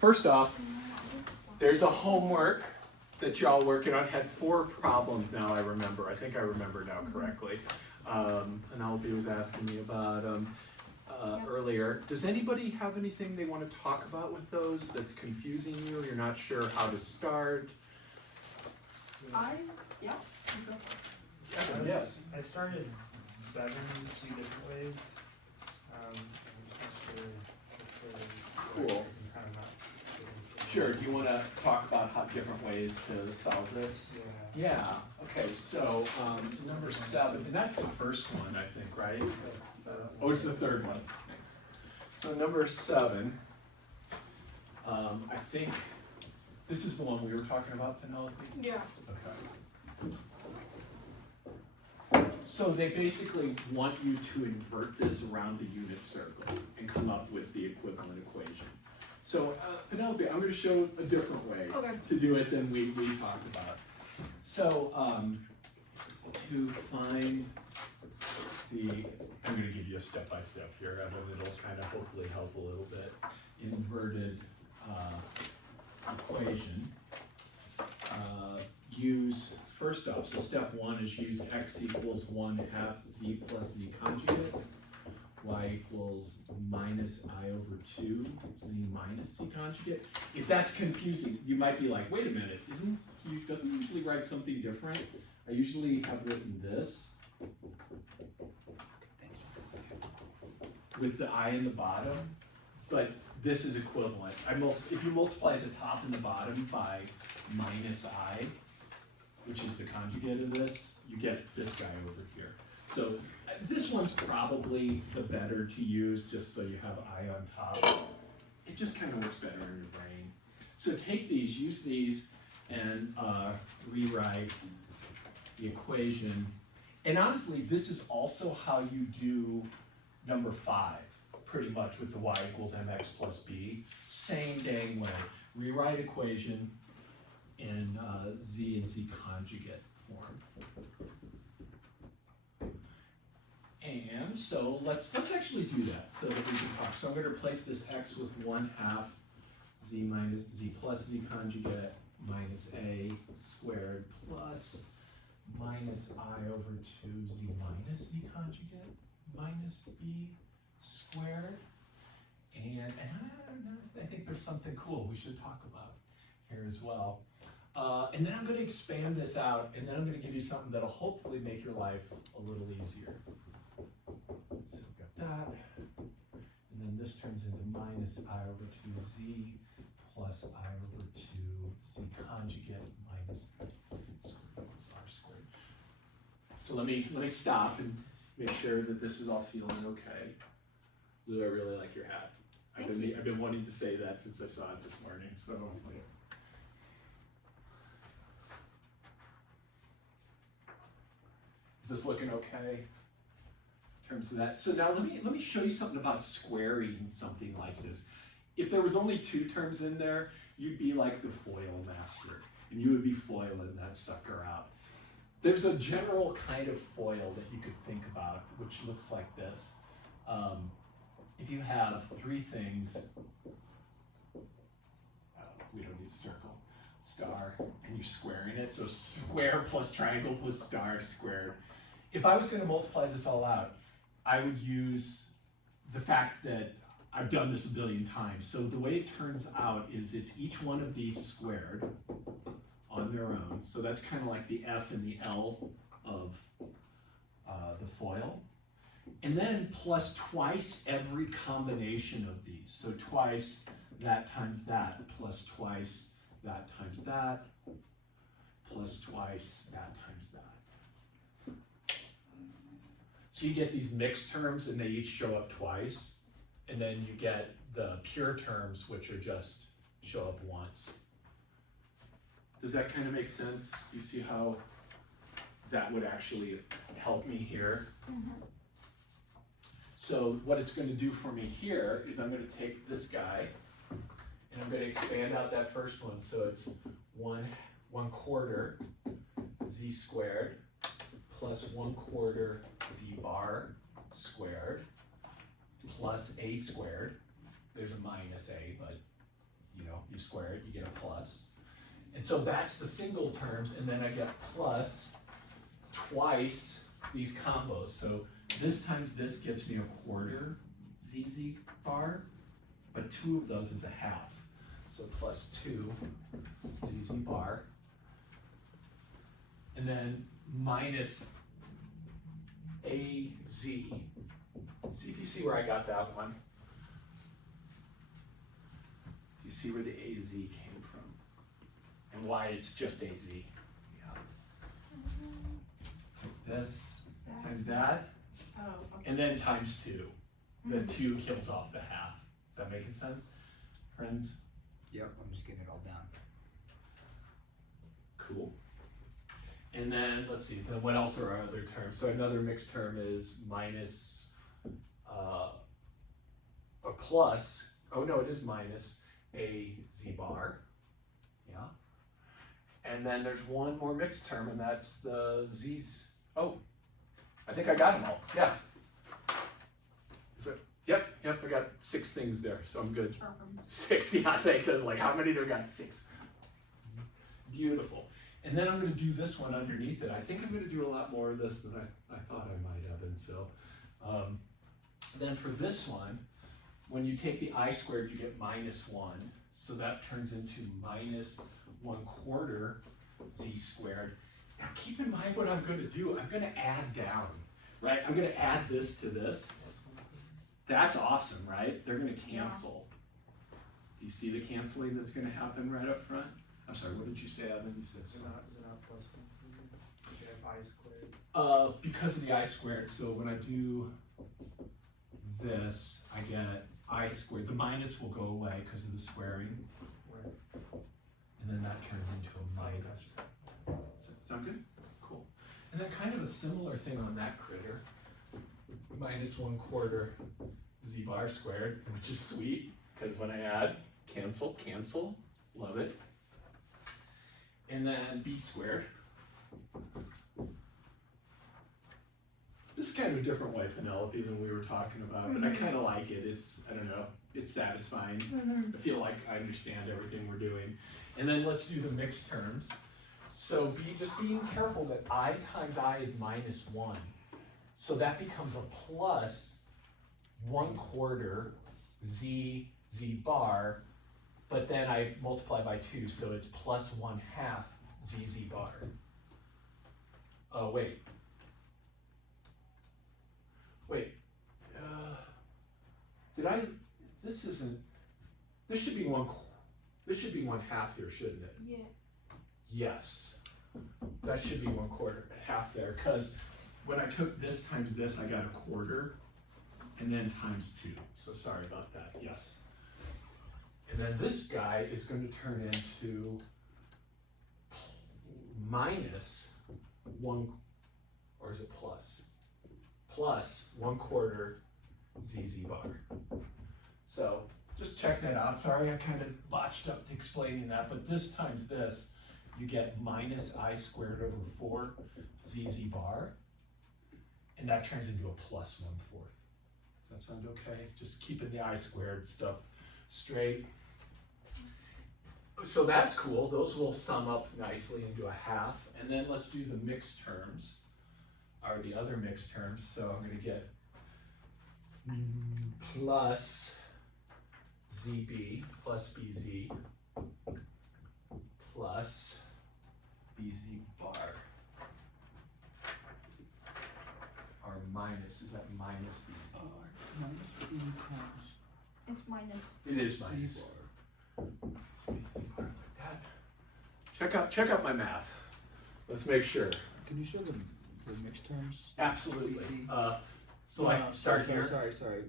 first off, there's a homework that y'all working on. Had 4 problems now, I remember. I think I remember now correctly. Penelope was asking me about earlier. Does anybody have anything they want to talk about with those that's confusing you? You're not sure how to start? Yes. I started 7 2 different ways. I'm just not sure if there's Cool. I'm kind of not getting Sure. Do you want to talk about how different ways to solve this? Yeah. Okay. So number 7, and that's the first one, I think, right? Oh, it's the third one. Thanks. So number 7, I think this is the one we were talking about, Penelope. Yeah. Okay. So they basically want you to invert this around the unit circle and come up with the equivalent equation. So Penelope, I'm going to show a different way to do it than we talked about. So to find the, I'm going to give you a step-by-step here, and it'll kind of hopefully help a little bit. Inverted equation. Use, first off, so step 1 is use x equals 1/2 z plus z conjugate, y equals minus I over 2 z minus z conjugate. If that's confusing, you might be like, wait a minute, doesn't he usually write something different? I usually have written this with the I in the bottom, but this is equivalent. If you multiply the top and the bottom by minus I, which is the conjugate of this, you get this guy over here. So this one's probably the better to use, just so you have I on top. It just kind of works better in your brain. So take these, use these, and rewrite the equation. And honestly, this is also how you do number 5, pretty much, with the y equals mx plus b. Same dang way. Rewrite equation in z and z conjugate form. And so let's actually do that so that we can talk. So I'm going to replace this x with 1/2 z minus z plus z conjugate minus a squared plus minus I over 2 z minus z conjugate minus b squared. And I think there's something cool we should talk about here as well. And then I'm going to expand this out, and then I'm going to give you something that'll hopefully make your life a little easier. So we've got that, and then this turns into minus I over 2z plus I over 2z conjugate minus b squared equals r squared. So let me stop and make sure that this is all feeling okay. Lou, I really like your hat. I've been wanting to say that since I saw it this morning. So. Is this looking okay in terms of that? So now let me show you something about squaring something like this. If there was only 2 terms in there, you'd be like the FOIL master, and you would be foiling that sucker out. There's a general kind of FOIL that you could think about, which looks like this. If you have 3 things, we don't need a circle, star, and you're squaring it, so square plus triangle plus star squared. If I was going to multiply this all out, I would use the fact that I've done this a billion times. So the way it turns out is it's each one of these squared on their own. So that's kind of like the F and the L of the FOIL. And then plus twice every combination of these. So twice that times that, plus twice that times that, plus twice that times that. So you get these mixed terms, and they each show up twice. And then you get the pure terms, which are just show up once. Does that kind of make sense? Do you see how that would actually help me here? Mm-hmm. So what it's going to do for me here is I'm going to take this guy, and I'm going to expand out that first one. So it's 1/4 z squared plus 1/4 z bar squared plus a squared. There's a minus a, but you know, square it, you get a plus. And so that's the single terms, and then I get plus twice these combos. So this times this gives me a quarter ZZ bar, but 2 of those is a half. So plus 2 ZZ bar. And then minus AZ. See if you see where I got that one. Do you see where the AZ came from? And why it's just AZ? Yeah. Take this times that, Oh, okay. and then times 2. The 2 kills off the half. Is that making sense, friends? Yep, I'm just getting it all down. Cool. And then, let's see, then what else are our other terms? So another mixed term is minus, or plus, oh no, it is minus a Z bar, yeah. And then there's one more mixed term, and that's the Z's, oh, I think I got them all, yeah. Is it, yep, I got 6 things there, so I'm good. 6, yeah, thanks, I was like, how many do I got? 6. Beautiful. And then I'm going to do this one underneath it. I think I'm going to do a lot more of this than I thought I might have. And so then for this one, when you take the I squared, you get minus 1. So that turns into minus 1/4 Z squared. Now keep in mind what I'm going to do. I'm going to add down, right? I'm going to add this to this. That's awesome, right? They're going to cancel. Do you see the canceling that's going to happen right up front? I'm sorry, what did you say, Evan? You said Is it not plus 1? You have I squared. because of the I squared, so when I do this, I get I squared. The minus will go away because of the squaring, Where? and then that turns into a minus. Sound good? Cool. And then kind of a similar thing on that critter. Minus 1/4 Z bar squared, which is sweet, because when I add, cancel, love it. And then B squared. This is kind of a different way, Penelope, than we were talking about, but I kind of like it. It's, I don't know, it's satisfying. I feel like I understand everything we're doing. And then let's do the mixed terms. So just being careful that I times I is minus 1. So that becomes a plus 1/4 Z bar, but then I multiply by 2, so it's plus 1/2 ZZ bar. Oh, wait. This should be 1/2 here, shouldn't it? Yeah. Yes. That should be 1/4, half there, because when I took this times this, I got a quarter, and then times 2. So sorry about that, yes. And then this guy is going to turn into minus 1, or is it plus? Plus 1/4 ZZ bar. So just check that out. Sorry I kind of botched up explaining that, but this times this, you get minus I squared over 4 ZZ bar, and that turns into a plus 1/4. Does that sound okay? Just keeping the I squared stuff straight. So that's cool. Those will sum up nicely into a half. And then let's do the mixed terms, or the other mixed terms. So I'm going to get plus ZB plus BZ plus BZ bar. Or minus, is that minus BZ bar? It's minus. It is minus. BZ bar like that. Check out my math. Let's make sure. Can you show the mixed terms? Absolutely. BZ? So I start here. Sorry.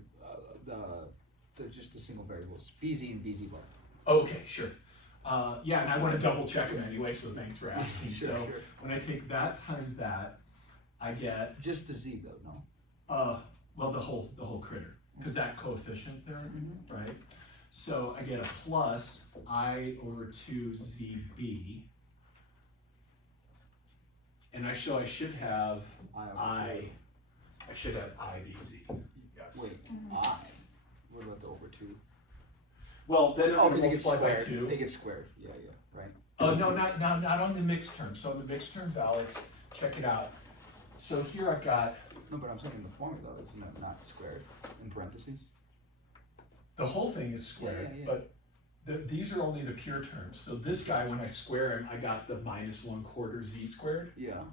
Just the single variables, BZ and BZ bar. Okay, sure. Yeah, and I want to double check them anyway, so thanks for asking. Sure. When I take that times that, I get Just the Z though, no? well, the whole critter, because that coefficient there, right? So I get a plus I over 2 ZB, and I should have I should have IBZ. Yes. Wait, I. What about the over 2? Well, then Oh, I'm because gonna it gets multiply by squared. 2. They get squared. Yeah, right. No, not on the mixed terms. So on the mixed terms, Alex, check it out. So here I've got, No, but I'm saying in the formula, it's not squared in parentheses. the whole thing is squared, Yeah. but these are only the pure terms. So this guy, when I square him, I got the minus 1/4 z squared. Yeah.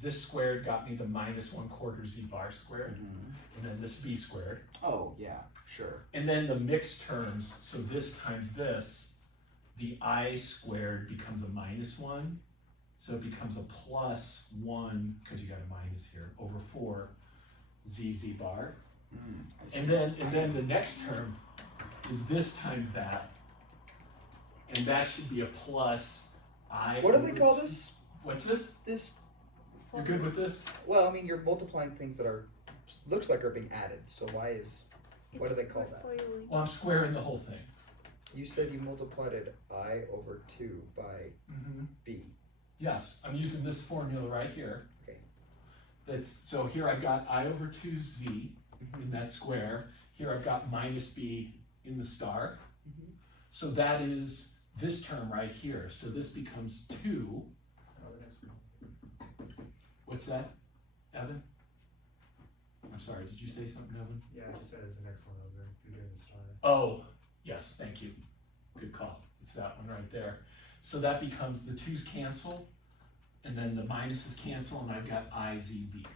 This squared got me the minus 1/4 z bar squared. Mm-hmm. And then this b squared. Oh, yeah, sure. And then the mixed terms, so this times this, the I squared becomes a minus 1. So it becomes a plus 1, because you got a minus here, over 4 z bar. I see. And then the next term is this times that. And that should be a plus I. What do they over call t- this? What's this? This, You're good with this? well, I mean, you're multiplying things that are, looks like are being added, so why do they call that? Well, I'm squaring the whole thing. You said you multiplied it I over 2 by B. Yes, I'm using this formula right here. Okay. So here I've got I over 2z in that square. Here I've got minus b in the star. Mhm. So that is this term right here. So this becomes 2. Oh, the next one. What's that, Evan? I'm sorry, did you say something, Evan? Yeah, I just said it's the next one over. You're doing the star. Oh, yes, thank you. Good call. It's that one right there. So that becomes the 2's cancel, and then the minuses cancel, and I've got IZB.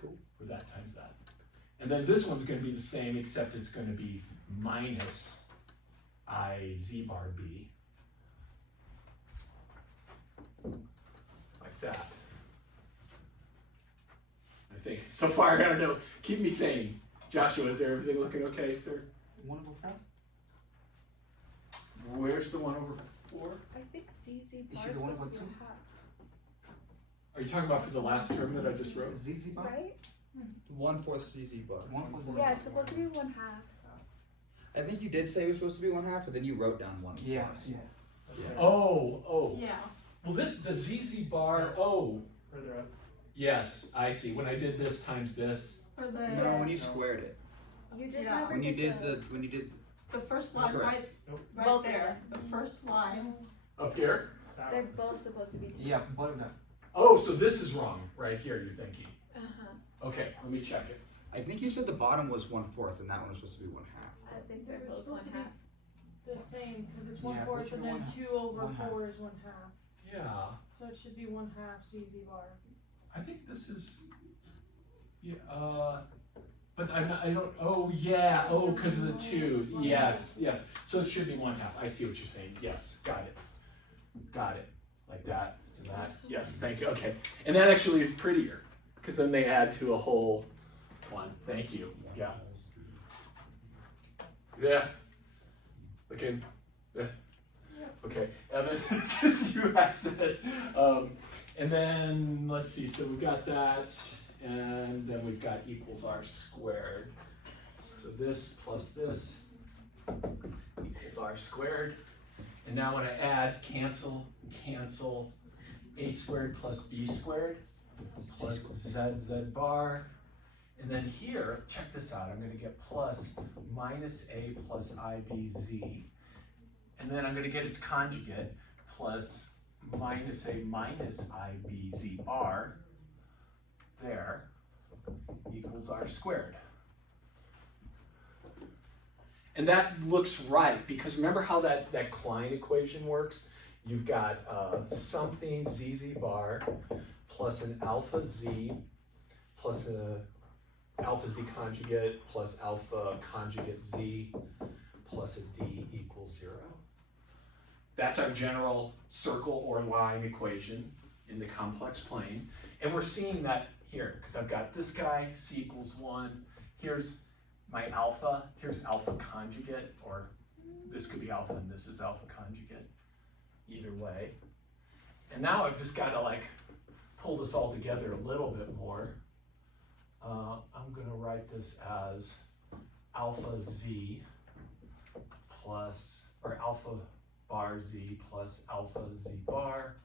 Cool. For that times that. And then this one's going to be the same, except it's going to be minus IZ bar B. Like that. I think. So far, I don't know. Keep me sane. Joshua, is there everything looking okay, sir? 1/4? Where's the 1/4? I think ZZ Is bar she is the one supposed to with be two? a half, Are you talking about for the last term that I just wrote? ZZ bar? right? 1/4 CZ bar. 1/4. Yeah, it's supposed to be 1/2. I think you did say it was supposed to be 1/2, but then you wrote down 1/4. Yeah. Okay. Oh. Yeah. Well, the ZZ bar, oh, Further up. yes, I see. When I did this times this. For the No, when you squared it. You just Yeah. never When you did did the first line Correct. right right Both there. The first line. Up here? That They're one. both supposed to be 2. Yeah, bottom left. Oh, so this is wrong right here, you're thinking. Uh-huh. Okay, let me check it. I think you said the bottom was 1/4 and that one was supposed to be 1/2. I think they're They're both supposed to be 1/2. the same, cause it's Yeah, 1/4 which and one? then 2 over 1/2. 4 is 1/2, Yeah, so it should be 1/2 ZZ bar. I think this is, yeah, but I don't, oh, yeah, oh, because of the 2. Yes. So it should be 1/2. I see what you're saying. Yes, got it. Like that and that. Yes, thank you. Okay. And that actually is prettier, because then they add to a whole one. Thank you. Yeah. Yeah. Okay. Yeah. Okay. Evan, since you asked this, and then let's see. So we've got that, and then we've got equals r squared. So this plus this equals r squared. And now when I add, cancel, a squared plus b squared plus z bar. And then here, check this out, I'm gonna get plus minus a plus ibz. And then I'm gonna get its conjugate plus minus a minus ibz bar, there, equals r squared. And that looks right, because remember how that Klein equation works? You've got something zz bar plus an alpha z plus a alpha z conjugate plus alpha conjugate z plus a d equals 0. That's our general circle or line equation in the complex plane. And we're seeing that here, because I've got this guy, c equals 1. Here's my alpha, here's alpha conjugate, or this could be alpha and this is alpha conjugate, either way. And now I've just got to like pull this all together a little bit more. I'm going to write this as alpha z plus, or alpha bar z plus alpha z bar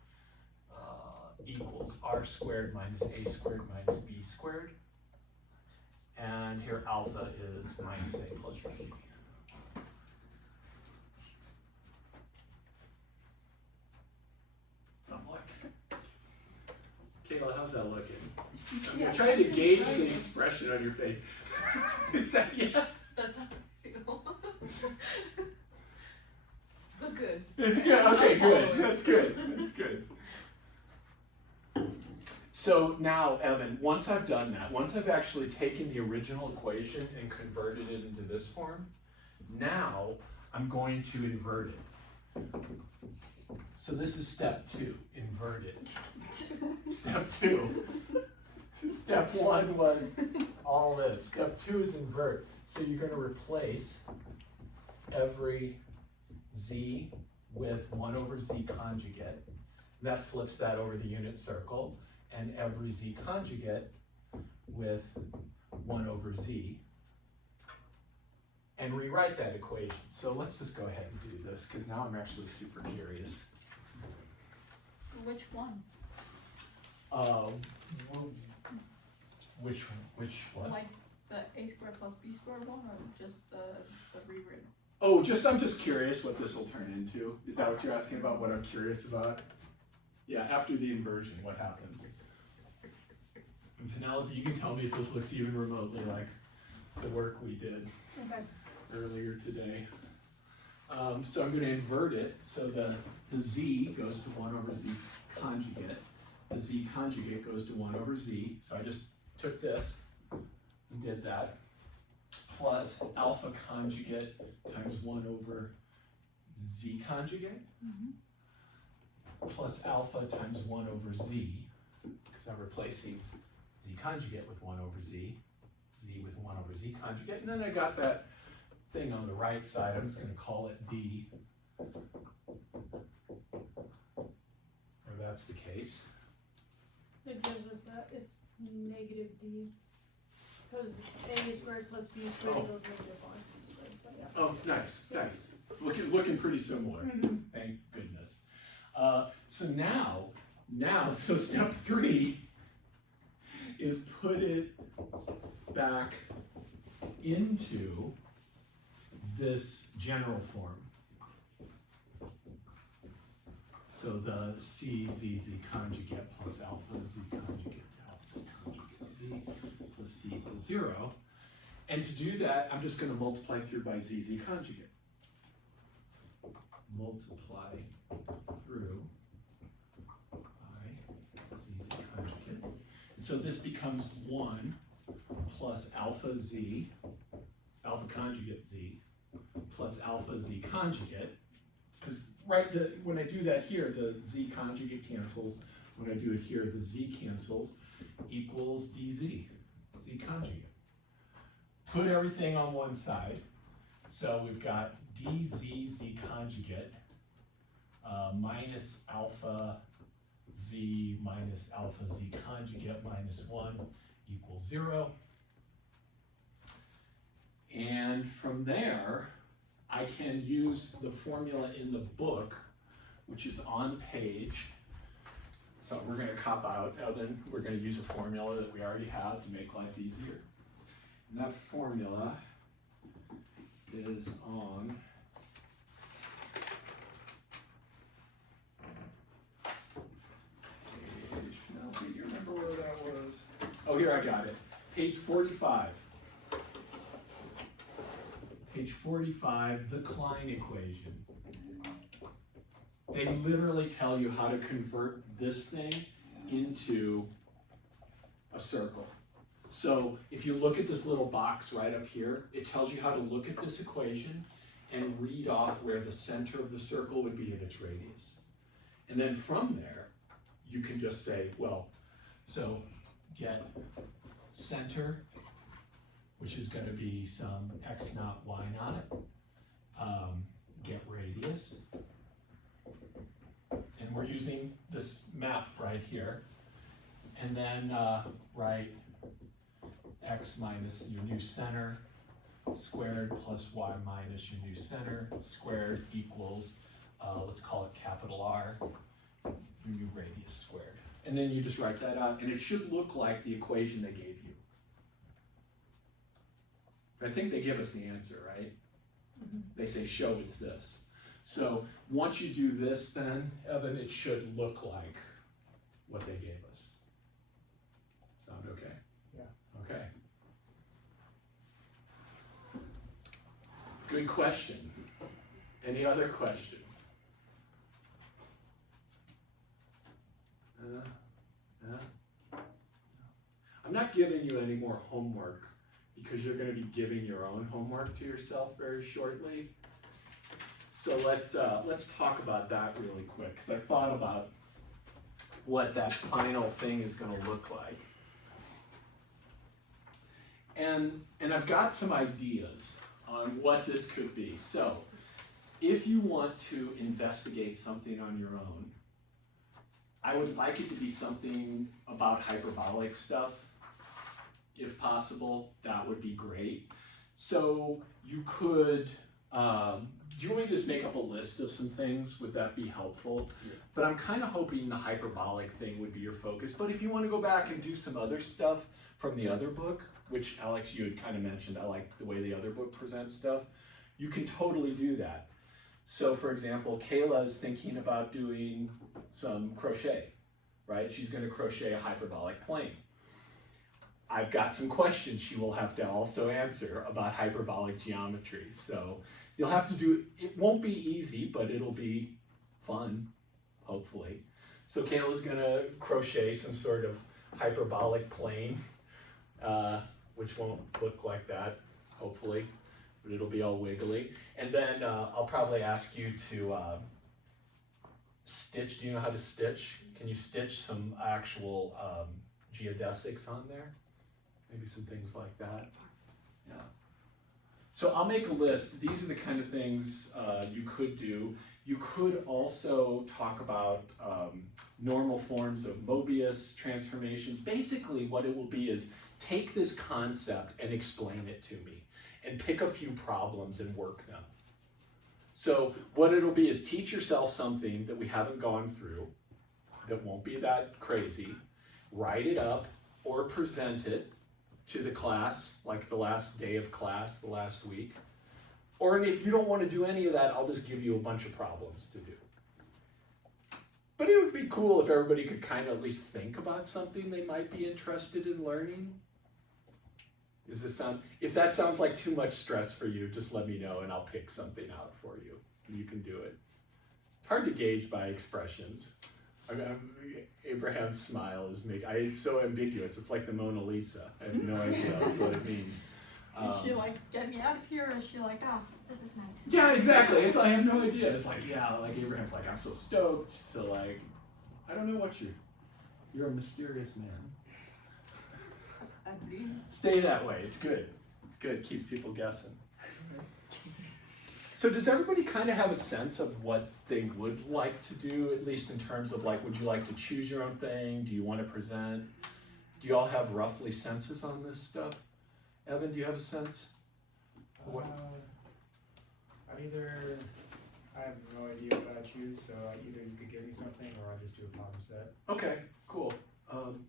equals r squared minus a squared minus b squared. And here alpha is minus a plus b. how's that looking? I'm Yeah, trying to something gauge nice. the expression on your face. Is that, yeah? That's how I feel. But good. It's good, okay, I'm good, following. that's good, that's good. So now, Evan, once I've done that, once I've actually taken the original equation and converted it into this form, now I'm going to invert it. So this is step 2, invert it. Step 2. Step 1 was all this. Step 2 is invert. So you're going to replace every z with 1 over z conjugate. That flips that over the unit circle. And every z conjugate with 1 over z. And rewrite that equation. So let's just go ahead and do this, because now I'm actually super curious. Which one? Which one? Like the a squared plus b squared one, or just the rewritten? Oh, I'm just curious what this will turn into. Is that what you're asking about, what I'm curious about? Yeah, after the inversion, what happens? And Penelope, you can tell me if this looks even remotely like the work we did Okay. earlier today. So I'm going to invert it, so the z goes to 1 over z conjugate. The z conjugate goes to 1 over z, so I just took this and did that, plus alpha conjugate times 1 over z conjugate, plus alpha times 1 over z, because I'm replacing z conjugate with 1 over z, z with 1 over z conjugate, and then I got that thing on the right side. I'm just going to call it d, or that's the case. It gives us that, it's negative d. Because a squared plus b squared Oh. equals -1. But yeah. Oh, nice, nice. It's looking pretty similar. Mhm. Thank goodness. So so step 3 is put it back into this general form. So the CZZ conjugate plus alpha z conjugate z plus d equals 0. And to do that, I'm just going to multiply through by ZZ conjugate. Multiply through by ZZ conjugate. And so this becomes 1 plus alpha z, alpha conjugate z, plus alpha z conjugate. Because when I do that here, the z conjugate cancels. When I do it here, the z cancels, equals dz, z conjugate. Put everything on one side. So we've got dzz conjugate minus alpha z minus alpha z conjugate minus 1 equals 0. And from there, I can use the formula in the book, which is on page. So we're going to cop out, Evan. We're going to use a formula that we already have to make life easier. And that formula is on page, Penelope, you remember where that was? Oh, here, I got it. Page 45. Page 45, the Klein equation. They literally tell you how to convert this thing into a circle. So if you look at this little box right up here, it tells you how to look at this equation and read off where the center of the circle would be in its radius. And then from there, you can just say, well, so get center, which is going to be some x naught, y naught, get radius. And we're using this map right here. And then write x minus your new center squared plus y minus your new center squared equals, let's call it capital R, your new radius squared. And then you just write that out, and it should look like the equation they gave you. I think they give us the answer, right? Mhm. They say show it's this. So once you do this then, Evan, it should look like what they gave us. Sound okay? Yeah. Okay. Good question. Any other questions? I'm not giving you any more homework because you're going to be giving your own homework to yourself very shortly. So let's talk about that really quick, because I thought about what that final thing is going to look like. And I've got some ideas on what this could be. So if you want to investigate something on your own, I would like it to be something about hyperbolic stuff. If possible, that would be great. So you could, do you want me to just make up a list of some things? Would that be helpful? Yeah. But I'm kind of hoping the hyperbolic thing would be your focus. But if you want to go back and do some other stuff from the other book, which Alex, you had kind of mentioned, I like the way the other book presents stuff, you can totally do that. So for example, Kayla is thinking about doing some crochet, right? She's going to crochet a hyperbolic plane. I've got some questions she will have to also answer about hyperbolic geometry. So you'll have to do, it won't be easy, but it'll be fun, hopefully. So Kayla's gonna crochet some sort of hyperbolic plane, which won't look like that, hopefully, but it'll be all wiggly. And then I'll probably ask you to stitch. Do you know how to stitch? Can you stitch some actual geodesics on there? Maybe some things like that. Yeah. So I'll make a list. These are the kind of things you could do. You could also talk about normal forms of Mobius transformations. Basically what it will be is take this concept and explain it to me and pick a few problems and work them. So what it'll be is teach yourself something that we haven't gone through that won't be that crazy, write it up or present it to the class, like the last day of class, the last week. Or if you don't want to do any of that, I'll just give you a bunch of problems to do. But it would be cool if everybody could kind of at least think about something they might be interested in learning. Does this sound, if that sounds like too much stress for you, just let me know and I'll pick something out for you. You can do it. It's hard to gauge by expressions. Abraham's smile is it's so ambiguous. It's like the Mona Lisa. I have no idea what it means. Is she like, get me out of here, or is she like, ah, this is nice? Yeah, exactly. It's I have no idea. It's like, yeah, like Abraham's like, I'm so stoked to like, I don't know what you're a mysterious man. Agreed. Stay Stay that way. It's good. It's good. Keep people guessing. So does everybody kind of have a sense of what they would like to do, at least in terms of like, would you like to choose your own thing? Do you want to present? Do you all have roughly senses on this stuff? Evan, do you have a sense? What? I have no idea what I choose, so either you could give me something or I'll just do a problem set. Okay, cool.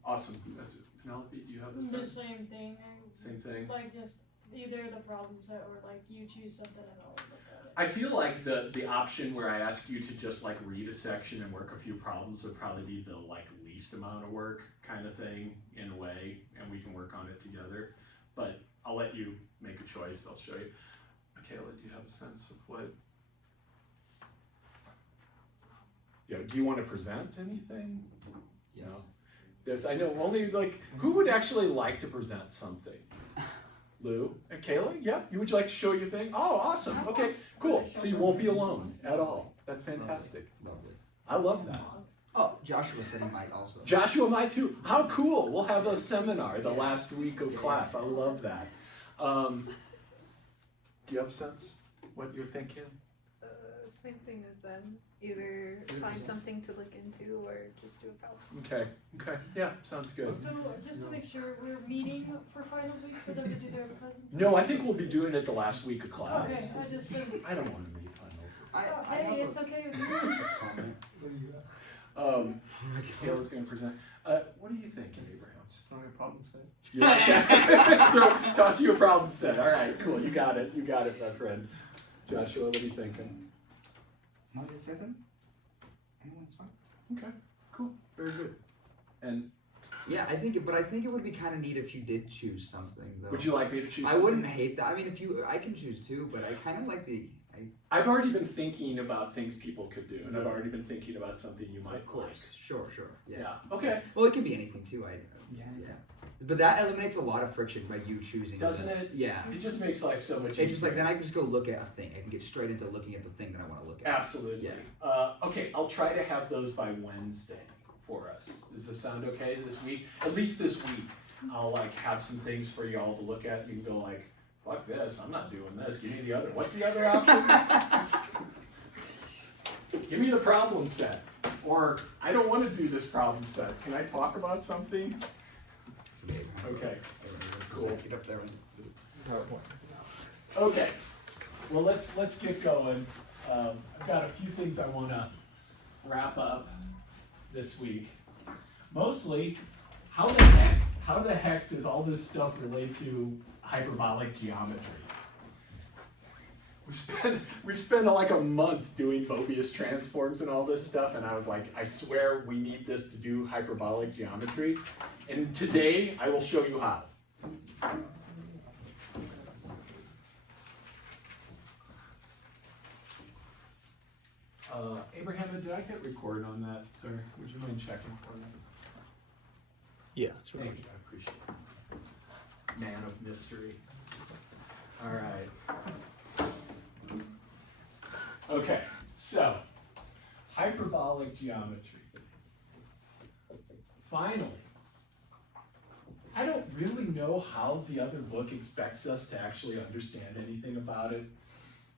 Awesome. That's it. Penelope, do you have a The sense? same thing. Same thing. Like just either the problem set or like you choose something and I'll look at it. I feel like the option where I ask you to just like read a section and work a few problems would probably be the like least amount of work kind of thing in a way, and we can work on it together. But I'll let you make a choice. I'll show you. Michaela, do you have a sense of what? Yeah, do you want to present anything? Yes. No? I know only like, who would actually like to present something? Lou and Kayla? Yeah, would you like to show your thing? Oh, awesome. Okay, cool. So you won't be alone at all. That's fantastic. Lovely. I love that. Oh, Joshua said he might also. Joshua might too. How cool. We'll have a seminar the last week of class. I love that. Do you have a sense what you're thinking? Same thing as them. Either find something to look into or just do a problem. Okay. Yeah, sounds good. So just to make sure, we're meeting for finals week for them to do their presentation? No, I think we'll be doing it the last week of class. Okay, I just didn't. I don't want to read finals. I Hey, have it's a okay with me. comment. Kayla's going to present. What are you thinking, Abraham? Just throwing a problem set. Toss you a problem set. All right, cool. You got it, my friend. Joshua, what are you thinking? Mobius 7? Anyone's fine. Okay, cool. Very good. And Yeah, I think it would be kind of neat if you did choose something though. Would you like me to choose? I something? wouldn't hate that. I mean, I can choose too, but I kind of like I've already been thinking about things people could do, and I've Yeah. already been thinking about something you might like. Sure. Yeah. Yeah. Okay. Well, it can be anything too. Yeah. But that eliminates a lot of friction by you choosing. Doesn't it? Yeah. It just makes life so much easier. It's just like then I can just go look at a thing. I can get straight into looking at the thing that I want to look at. Absolutely. Yeah. Okay, I'll try to have those by Wednesday for us. Does this sound okay this week? At least this week. I'll like have some things for y'all to look at. You can go like, fuck this, I'm not doing this. Give me the other. What's the other option? Give me the problem set. Or I don't want to do this problem set. Can I talk about something? It's amazing. Okay. Cool. Cool. Get up there and PowerPoint. Okay. Well, let's get going. I've got a few things I want to wrap up this week. Mostly, how the heck does all this stuff relate to hyperbolic geometry? We've spent like a month doing Mobius transforms and all this stuff, and I was like, I swear we need this to do hyperbolic geometry, and today I will show you how. Abraham, did I hit record on that, sir? Would you mind checking for me? Yeah, that's right. Thank you, I appreciate it. Man of mystery. All right. Okay, so hyperbolic geometry. Finally, I don't really know how the other book expects us to actually understand anything about it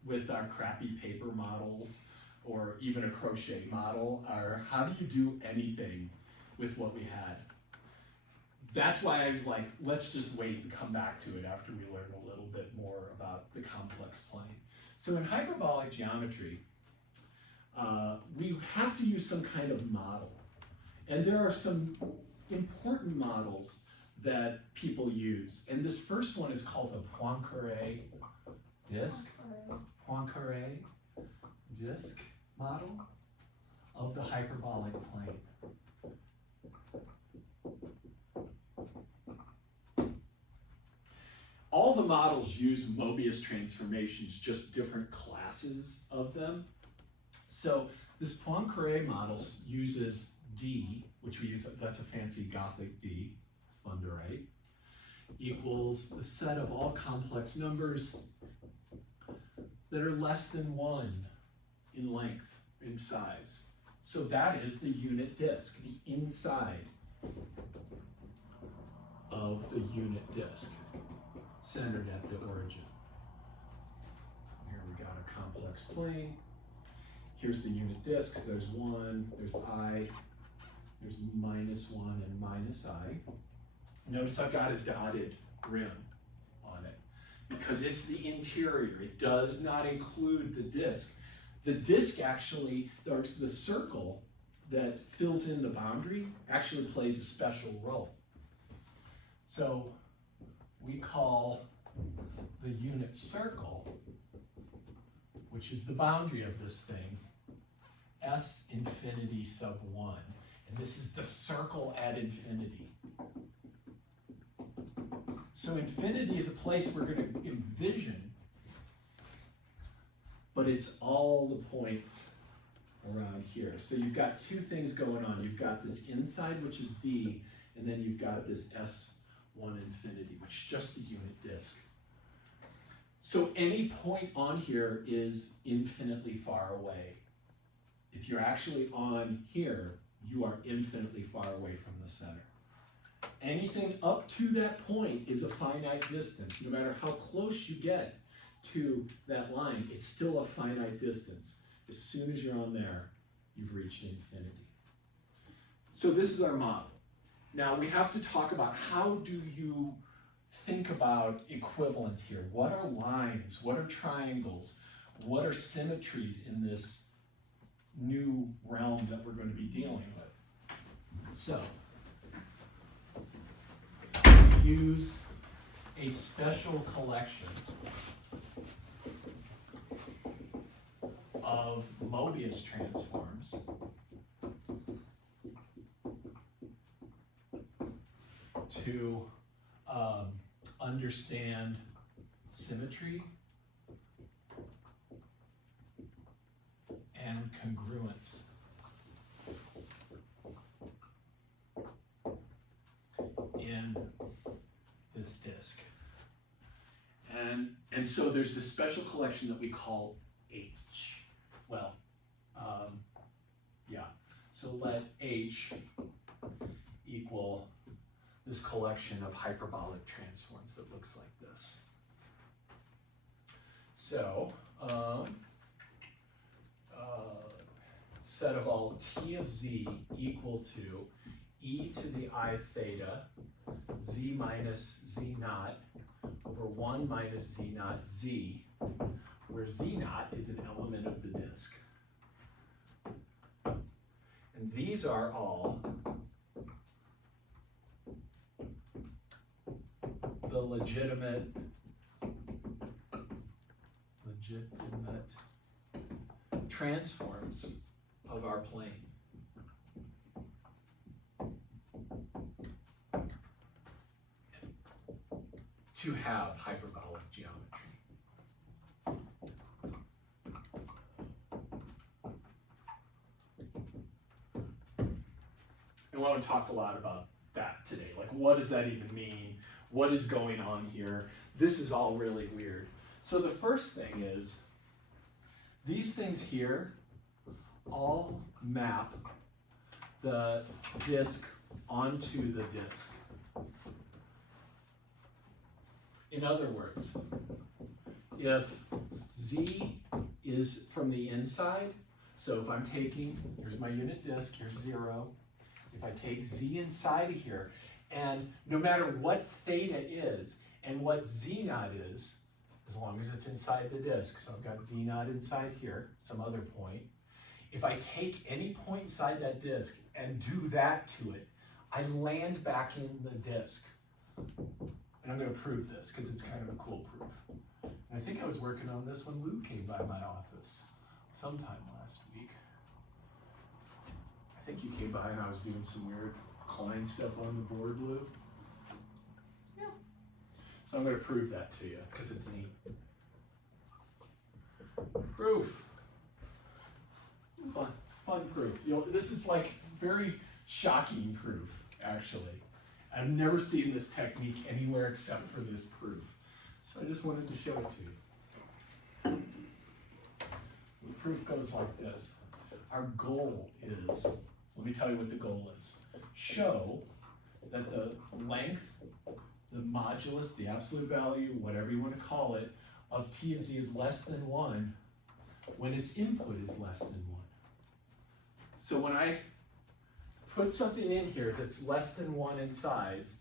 with our crappy paper models or even a crochet model, or how do you do anything with what we had? That's why I was like, let's just wait and come back to it after we learn a little bit more about the complex plane. So in hyperbolic geometry, we have to use some kind of model. And there are some important models that people use. And this first one is called the Poincaré disk. Poincaré disk model of the hyperbolic plane. All the models use Mobius transformations, just different classes of them. So this Poincaré model uses D, which we use, that's a fancy Gothic D, it's fun to write, equals the set of all complex numbers that are less than 1 in length, in size. So that is the unit disk, the inside of the unit disk, centered at the origin. Here we got a complex plane. Here's the unit disk. There's 1, there's I, there's -1 and -I. Notice I've got a dotted rim on it because it's the interior. It does not include the disk. The disk actually, or the circle that fills in the boundary, actually plays a special role. So we call the unit circle, which is the boundary of this thing, S infinity sub 1. And this is the circle at infinity. So infinity is a place we're going to envision, but it's all the points around here. So you've got two things going on. You've got this inside, which is D, and then you've got this S1 infinity, which is just the unit disk. So any point on here is infinitely far away. If you're actually on here, you are infinitely far away from the center. Anything up to that point is a finite distance. No matter how close you get to that line, it's still a finite distance. As soon as you're on there, you've reached infinity. So this is our model. Now we have to talk about how do you think about equivalence here. What are lines? What are triangles? What are symmetries in this new realm that we're going to be dealing with? So we use a special collection of Mobius transforms to understand symmetry and congruence. In this disk. And so there's this special collection that we call H. Well, yeah. So let H equal this collection of hyperbolic transforms that looks like this. So, set of all T of Z equal to e to the I theta z minus z naught over 1 minus z naught z, where z naught is an element of the disk. And these are all the legitimate transforms of our plane. To have hyperbolic geometry. I want to talk a lot about that today. Like, what does that even mean? What is going on here? This is all really weird. So the first thing is, these things here all map the disk onto the disk. In other words, if Z is from the inside, so if I'm taking, here's my unit disk, here's 0. If I take Z inside of here, and no matter what theta is and what Z naught is, as long as it's inside the disk, so I've got Z naught inside here, some other point, if I take any point inside that disk and do that to it, I land back in the disk. And I'm going to prove this because it's kind of a cool proof. And I think I was working on this when Lou came by my office sometime last week. I think you came by and I was doing some weird Klein stuff on the board, Lou. Yeah. So I'm going to prove that to you because it's neat. Proof. Fun proof. You know, this is like very shocking proof, actually. I've never seen this technique anywhere except for this proof. So I just wanted to show it to you. So the proof goes like this. Our goal is, let me tell you what the goal is. Show that the length, the modulus, the absolute value, whatever you want to call it, of T of Z is less than 1 when its input is less than 1. So when I put something in here that's less than 1 in size,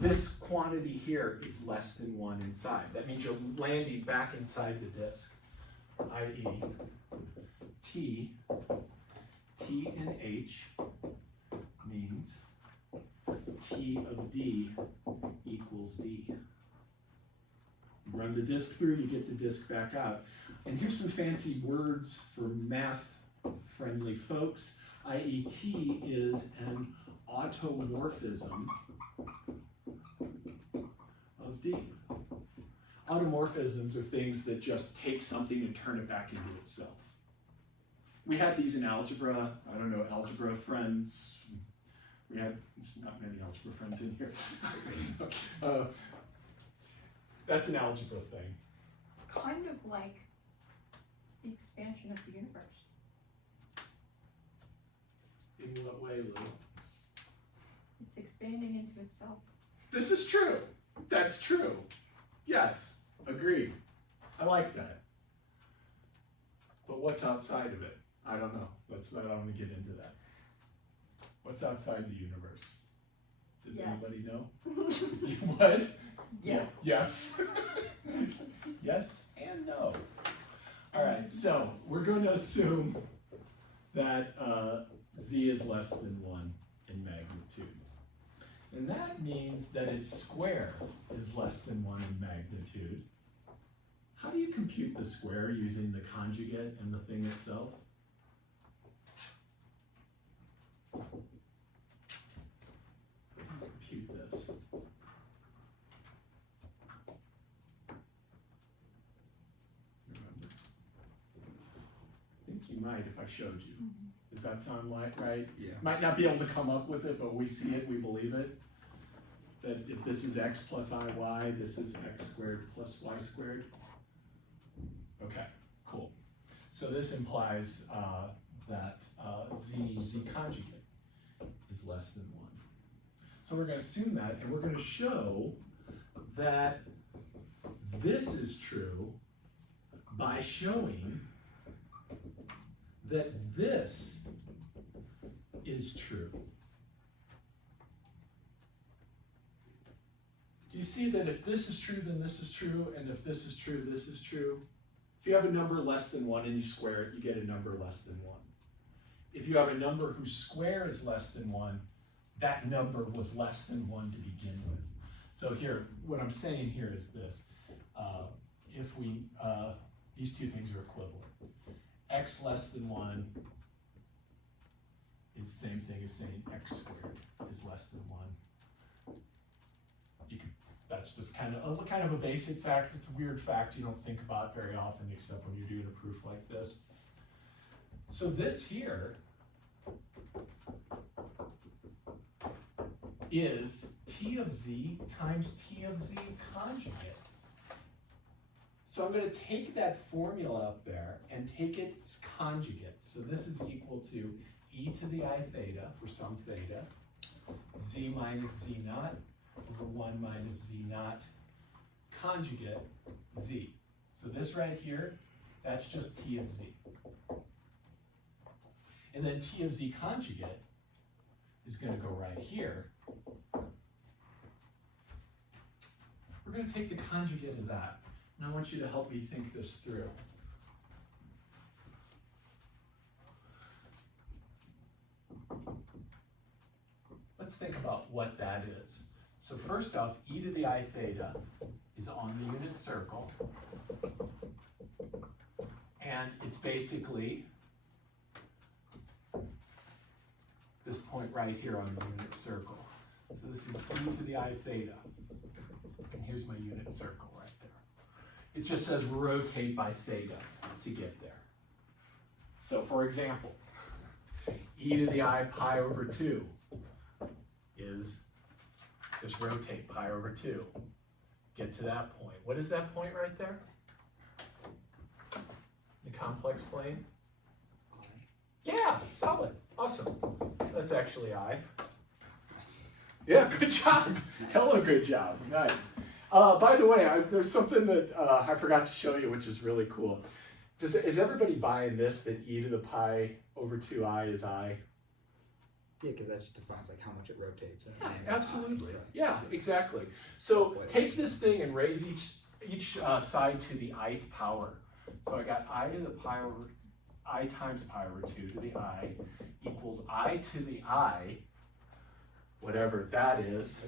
this quantity here is less than 1 in size. That means you're landing back inside the disk, i.e. T in H means T of D equals D. You run the disk through, you get the disk back out. And here's some fancy words for math-friendly folks. i.e. T is an automorphism of D. Automorphisms are things that just take something and turn it back into itself. We had these in algebra. I don't know, algebra friends. We had, there's not many algebra friends in here. So, that's an algebra thing. Kind of like the expansion of the universe. In what way, Lou? It's expanding into itself. This is true. That's true. Yes, agreed. I like that. But what's outside of it? I don't know. I don't want to get into that. What's outside the universe? Does Yes. anybody know? What? Yes. Yes. Yes and no. All right, so we're going to assume that Z is less than 1 in magnitude. And that means that its square is less than 1 in magnitude. How do you compute the square using the conjugate and the thing itself? Compute this. might if I showed you. Does that sound right? Yeah. Might not be able to come up with it, but we see it, we believe it. That if this is x plus iy, this is x squared plus y squared. Okay, cool. So this implies that z conjugate is less than 1. So we're going to assume that, and we're going to show that this is true by showing that this is true. Do you see that if this is true, then this is true, and if this is true, this is true? If you have a number less than 1 and you square it, you get a number less than 1. If you have a number whose square is less than 1, that number was less than 1 to begin with. So here, what I'm saying here is this. If we, these two things are equivalent. X less than 1 is the same thing as saying x squared is less than 1. You can, that's just kind of a basic fact. It's a weird fact you don't think about very often except when you're doing a proof like this. So this here is t of z times t of z conjugate. So I'm going to take that formula up there and take its conjugate. So this is equal to e to the I theta for some theta, z minus z naught over 1 minus z naught conjugate z. So this right here, that's just t of z. And then t of z conjugate is going to go right here. We're going to take the conjugate of that. And I want you to help me think this through. Let's think about what that is. So first off, e to the I theta is on the unit circle. And it's basically this point right here on the unit circle. So this is e to the I theta. And here's my unit circle right there. It just says rotate by theta to get there. So for example, e to the I pi over 2 is just rotate pi over 2. Get to that point. What is that point right there? The complex plane? Yeah, solid. Awesome. That's actually I. Yeah, good job. Hello, good job. Nice. By the way, there's something that I forgot to show you, which is really cool. Is everybody buying this, that e to the pi over 2i is I? Yeah, because that just defines like how much it rotates. Yeah, absolutely. Yeah, exactly. So take this thing and raise each side to the ith power. So I got I to the pi over I times pi over 2 to the I equals I to the I, whatever that is.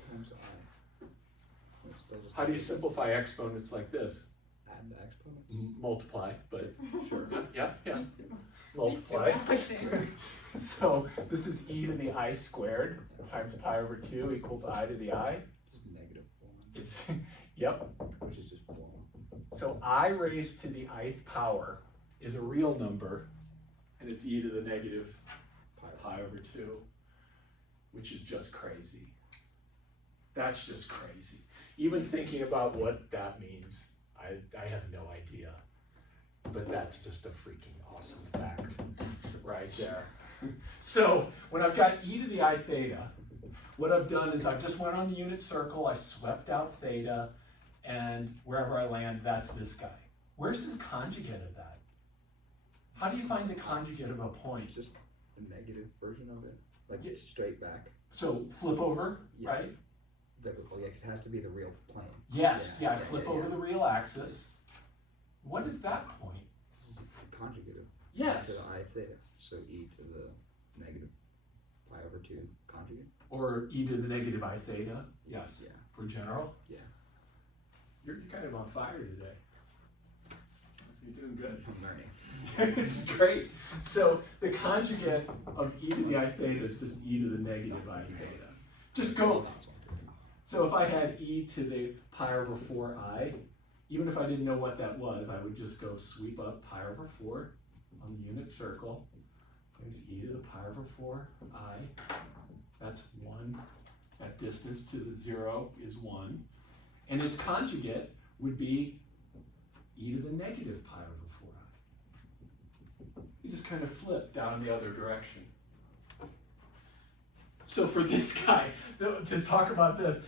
How do you simplify exponents like this? Add the exponent. Multiply, but Sure. yeah. Multiply. So this is e to the I squared times pi over 2 equals I to the I. Just negative 1. It's, yep. Which is just 1. So I raised to the ith power is a real number, and it's e to the negative pi over 2, which is just crazy. That's just crazy. Even thinking about what that means, I have no idea. But that's just a freaking awesome fact right there. So when I've got e to the I theta, what I've done is I've just went on the unit circle, I swept out theta, and wherever I land, that's this guy. Where's the conjugate of that? How do you find the conjugate of a point? Just the negative version of it, like Yeah. straight back. So flip over, Yeah. right? Yeah, because it has to be the real plane. Yes, Yeah, I flip yeah, over yeah. the real axis. What is that point? This is the conjugate of Yes. to the I theta. So e to the negative pi over 2 conjugate. Or e to the negative I theta. Yes. Yeah. For general. Yeah. You're kind of on fire today. So you're doing good. I'm learning. It's great. So the conjugate of e to the I theta is just e to the negative I theta. Just go. So if I had e to the pi over 4i, even if I didn't know what that was, I would just go sweep up pi over 4 on the unit circle times e to the pi over 4I. That's 1. That distance to the 0 is 1. And its conjugate would be e to the negative pi over 4I. You just kind of flip down the other direction. So for this guy, to talk about this,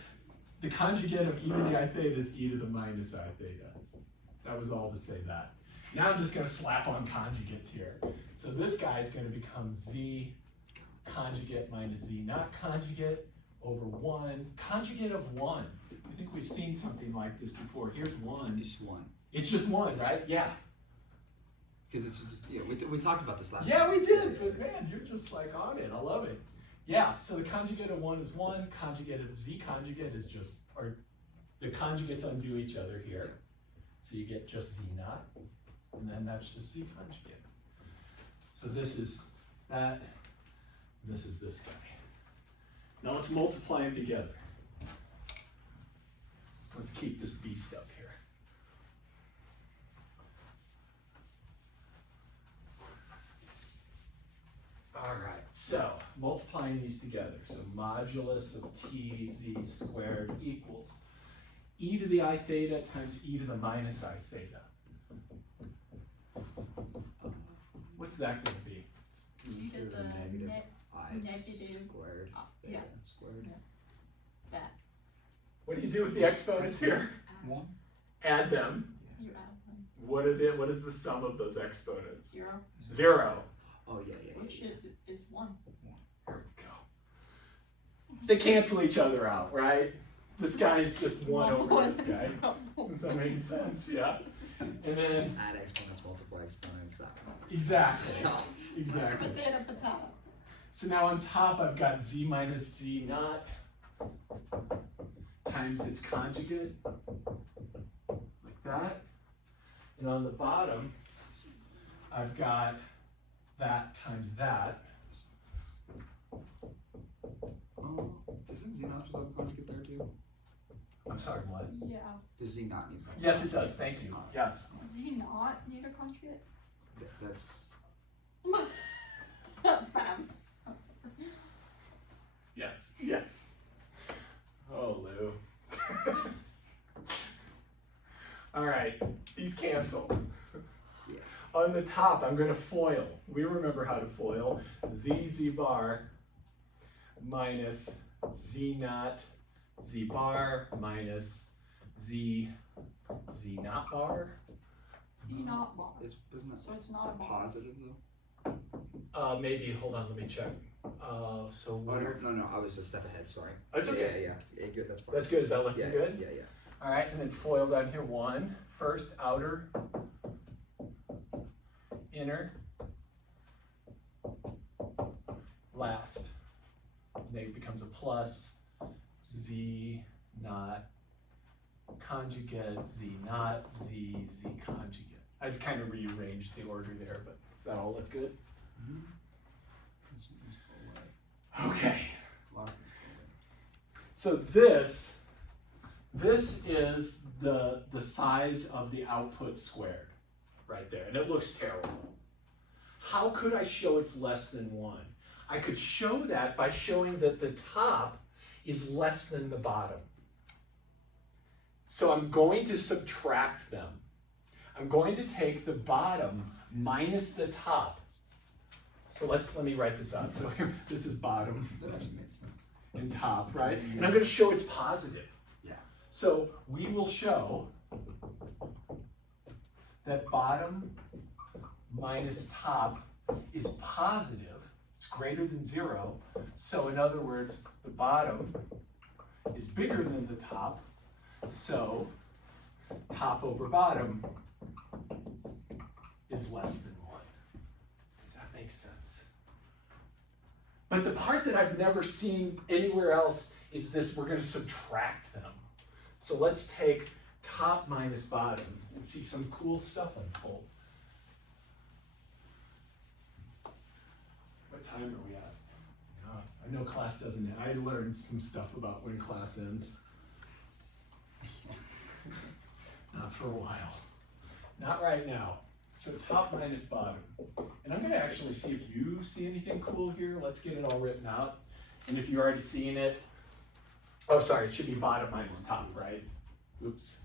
the conjugate of e to the I theta is e to the minus I theta. That was all to say that. Now I'm just going to slap on conjugates here. So this guy is going to become z conjugate minus z naught conjugate over 1. Conjugate of 1. I think we've seen something like this before. Here's 1. Just one. It's just 1, right? Yeah. Because it's just, yeah, we talked about this last Yeah, time. we did, but man, you're just like on it. I love it. Yeah, so the conjugate of 1 is 1. Conjugate of z conjugate is just, or the conjugates undo each other here. So you get just z naught, and then that's just z conjugate. So this is that, this is this guy. Now let's multiply them together. Let's keep this beast up here. All right, so multiplying these together. So modulus of t z squared equals e to the I theta times e to the minus I theta. What's that going to be? E to the negative net, I negative, squared theta yeah. squared. that, What do you do with the exponents here? One. Add them. you add one, What is the sum of those exponents? 0, 0. Oh yeah, which is 1. There we go. They cancel each other out, right? This guy is just 1 over this guy. Does that make sense? Yeah. And then, Add exponents, multiply exponents. exactly. Exactly. Potato. So now on top I've got z minus z naught times its conjugate, like that. And on the bottom, I've got that times that. Oh, doesn't z naught just have a conjugate there too? I'm sorry, what? Yeah. Does z naught need something? Yes, it does. Thank you. Yes. Z not need a conjugate? That's Bounce. Yes. Yes. Oh, Lou. All right. These cancel. Yeah. On the top, I'm going to FOIL. We remember how to FOIL. Z bar minus z naught z bar minus z naught bar. Z not bar. isn't that So it's not a bar. positive though? Maybe, hold on, let me check. So Oh where? no, I was a step ahead. Sorry. That's okay. Yeah, good. That's fine. That's good. Is that looking Yeah, good? Yeah. All right, and then FOIL down here. 1, first, outer, inner, last. And then it becomes a plus, z naught conjugate, z naught, z conjugate. I just kind of rearranged the order there, but does that all look good? Mm-hmm. Okay. A lot of things fall away. So this is the size of the output squared right there, and it looks terrible. How could I show it's less than 1? I could show that by showing that the top is less than the bottom. So I'm going to subtract them. I'm going to take the bottom minus the top. So let me write this out. So here, this is bottom That actually makes sense. and top, right? And I'm going to show it's positive. Yeah. So we will show that bottom minus top is positive. It's greater than 0. So in other words, the bottom is bigger than the top. So top over bottom is less than 1. Does that make sense? But the part that I've never seen anywhere else is this: we're going to subtract them. So let's take top minus bottom and see some cool stuff unfold. What time are we at? I know class doesn't end. I learned some stuff about when class ends. Not for a while. Not right now. So top minus bottom. And I'm gonna actually see if you see anything cool here. Let's get it all written out. And if you're already seeing it, oh, sorry, it should be bottom minus top, right? Oops.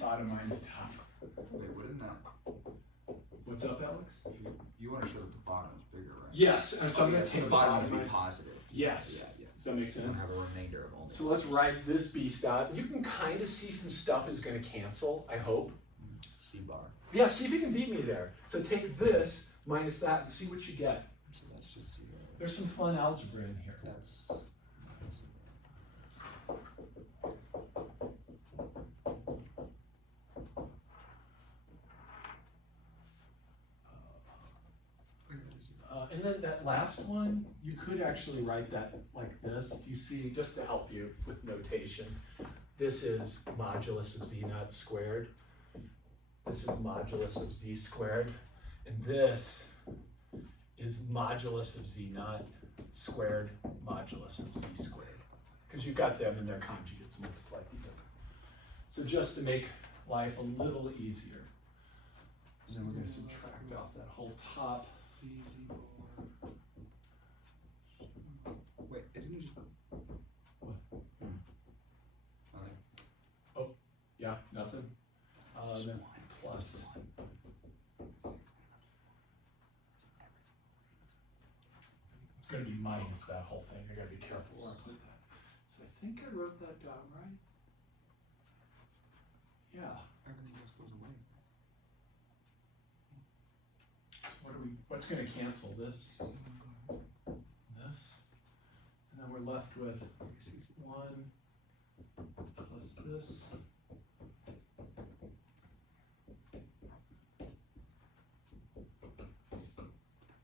Bottom minus top. Wait, what is that? What's up, Alex? You want to show that the bottom is bigger, right? Yes, and so I'm gonna so take the the bottom bottom should be minus. positive. Yes. Yeah. Does that make You don't sense? have a remainder of only. So let's write this beast out. You can kind of see some stuff is gonna cancel, I hope. C bar. Yeah, see if you can beat me there. So take this minus that and see what you get. So that's just 0. There's some fun algebra in here. That's. And then that last one, you could actually write that like this. Do you see, just to help you with notation, this is modulus of z naught squared. This is modulus of z squared. And this is modulus of z naught squared modulus of z squared. Because you've got them and their conjugates multiplied together. So just to make life a little easier. And then we're going to subtract off that whole top. Wait, isn't it just. What? Nothing. Yeah, nothing. Then plus. It's going to be minus that whole thing. I got to be careful where I put that. So I think I wrote that down right. Yeah. Everything else goes away. So what's going to cancel? This, this, and then we're left with 1 plus this.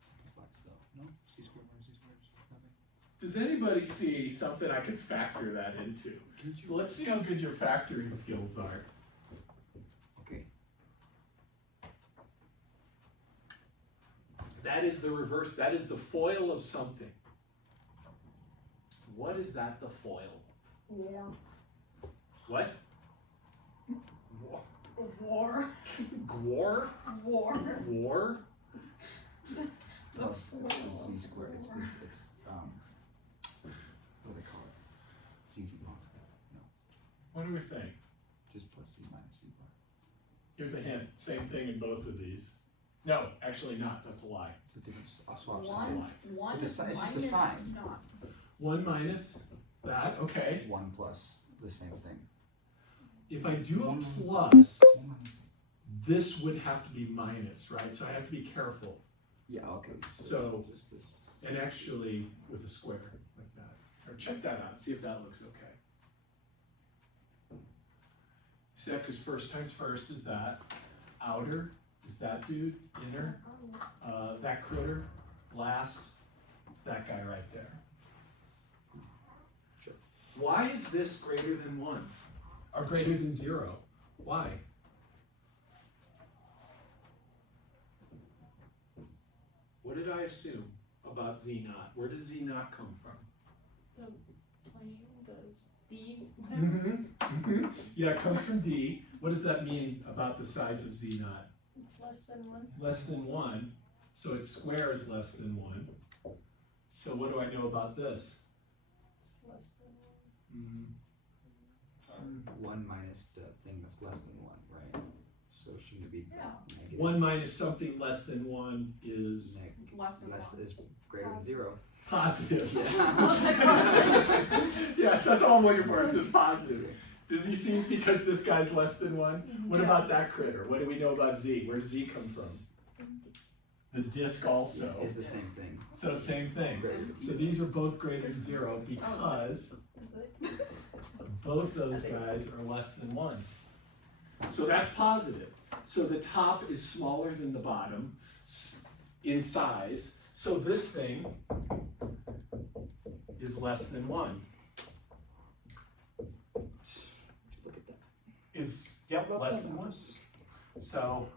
Simplified stuff. No? C squared minus C squared is nothing. Does anybody see something I could factor that into? So let's see how good your factoring skills are. Okay. That is the reverse, that is the FOIL of something. What is that, the FOIL? War. What? War. Gwar? War. War? Oh, it's Z squared. It's what do they call it? CZ bar. No. What do we think? Just plus C minus C bar. Here's a hint, same thing in both of these. No, actually not, that's a lie. It's a different. I'll swap. That's a One, lie. one It's just a minus sign. not. 1 minus that, okay. 1 plus the same thing. If I do a 1 plus, 1 minus. this would have to be minus, right? So I have to be careful. Yeah. Okay. So- just this. And actually with a square like that. Or check that out, see if that looks okay. See that, because first times first is that. Outer is that dude, inner. That critter, last, it's that guy right there. Sure. Why is this greater than 1? Or greater than 0? Why? What did I assume about Z naught? Where does Z naught come from? The plane, the D, whatever. Yeah, it comes from D. What does that mean about the size of Z naught? It's less than 1. Less than 1, so its square is less than 1. So what do I know about this? Less than 1 minus the thing that's less than 1, right? So shouldn't it be Yeah. negative? 1 minus something less than 1 is Less than Less one. is greater than 0. positive. Yeah. Yes, that's all I'm looking for, is just positive. Does he see because this guy's less than 1? What about that critter? What do we know about Z? Where does Z come from? The disk also. It's the same thing. So same thing. Greater than So these are both greater than 0 because both those guys are less than 1. So that's positive. So the top is smaller than the bottom in size. So this thing is less than 1. Look at that. Is, yep, less than 1. So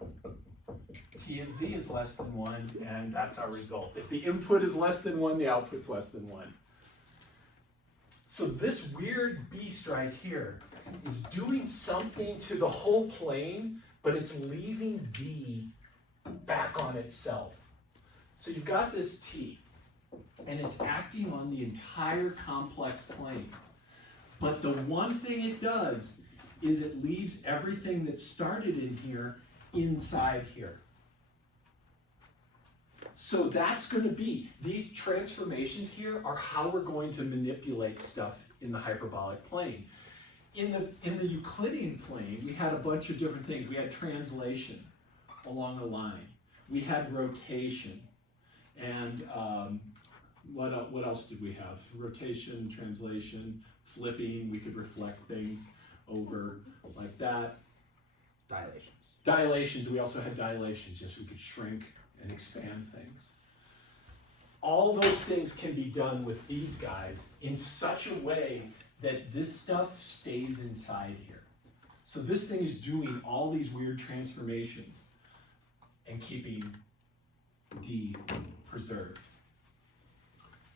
T of Z is less than 1, and that's our result. If the input is less than 1, the output's less than 1. So this weird beast right here is doing something to the whole plane, but it's leaving D back on itself. So you've got this T, and it's acting on the entire complex plane. But the one thing it does is it leaves everything that started in here inside here. So that's going to be, these transformations here are how we're going to manipulate stuff in the hyperbolic plane. In the Euclidean plane, we had a bunch of different things. We had translation along a line. We had rotation. And what else did we have? Rotation, translation, flipping. We could reflect things over like that. Dilations. Dilations, we also had dilations. Yes, we could shrink and expand things. All those things can be done with these guys in such a way that this stuff stays inside here. So this thing is doing all these weird transformations and keeping D preserved.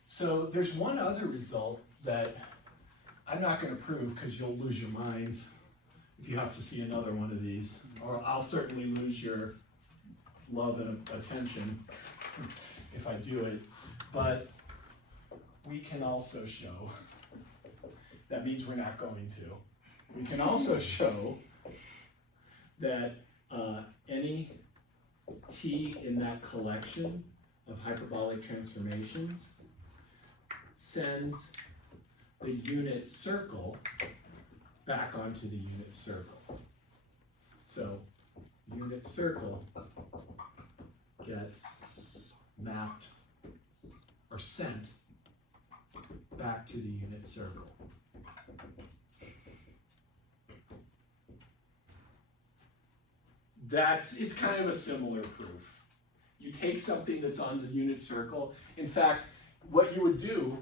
So there's one other result that I'm not going to prove because you'll lose your minds if you have to see another one of these, or I'll certainly lose your love and attention if I do it. But we can also show, that means we're not going to. We can also show that any T in that collection of hyperbolic transformations sends the unit circle back onto the unit circle. So unit circle gets mapped or sent back to the unit circle. It's kind of a similar proof. You take something that's on the unit circle. In fact, what you would do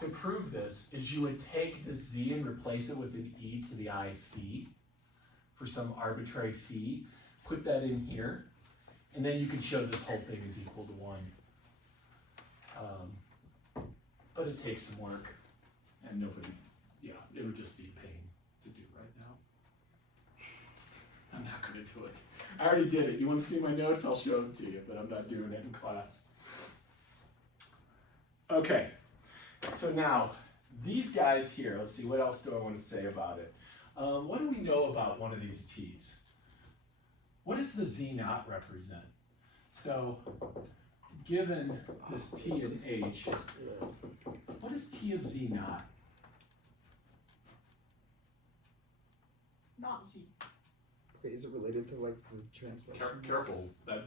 to prove this is you would take this Z and replace it with an E to the I phi for some arbitrary phi, put that in here, and then you can show this whole thing is equal to 1. But it takes some work, and nobody, it would just be a pain to do right now. I'm not going to do it. I already did it. You want to see my notes? I'll show them to you, but I'm not doing it in class. Okay, so now, these guys here, let's see, what else do I want to say about it? What do we know about one of these T's? What does the Z naught represent? So, given this T and H, what is T of Z naught? Not Z. Okay, is it related to like the translation? Careful, that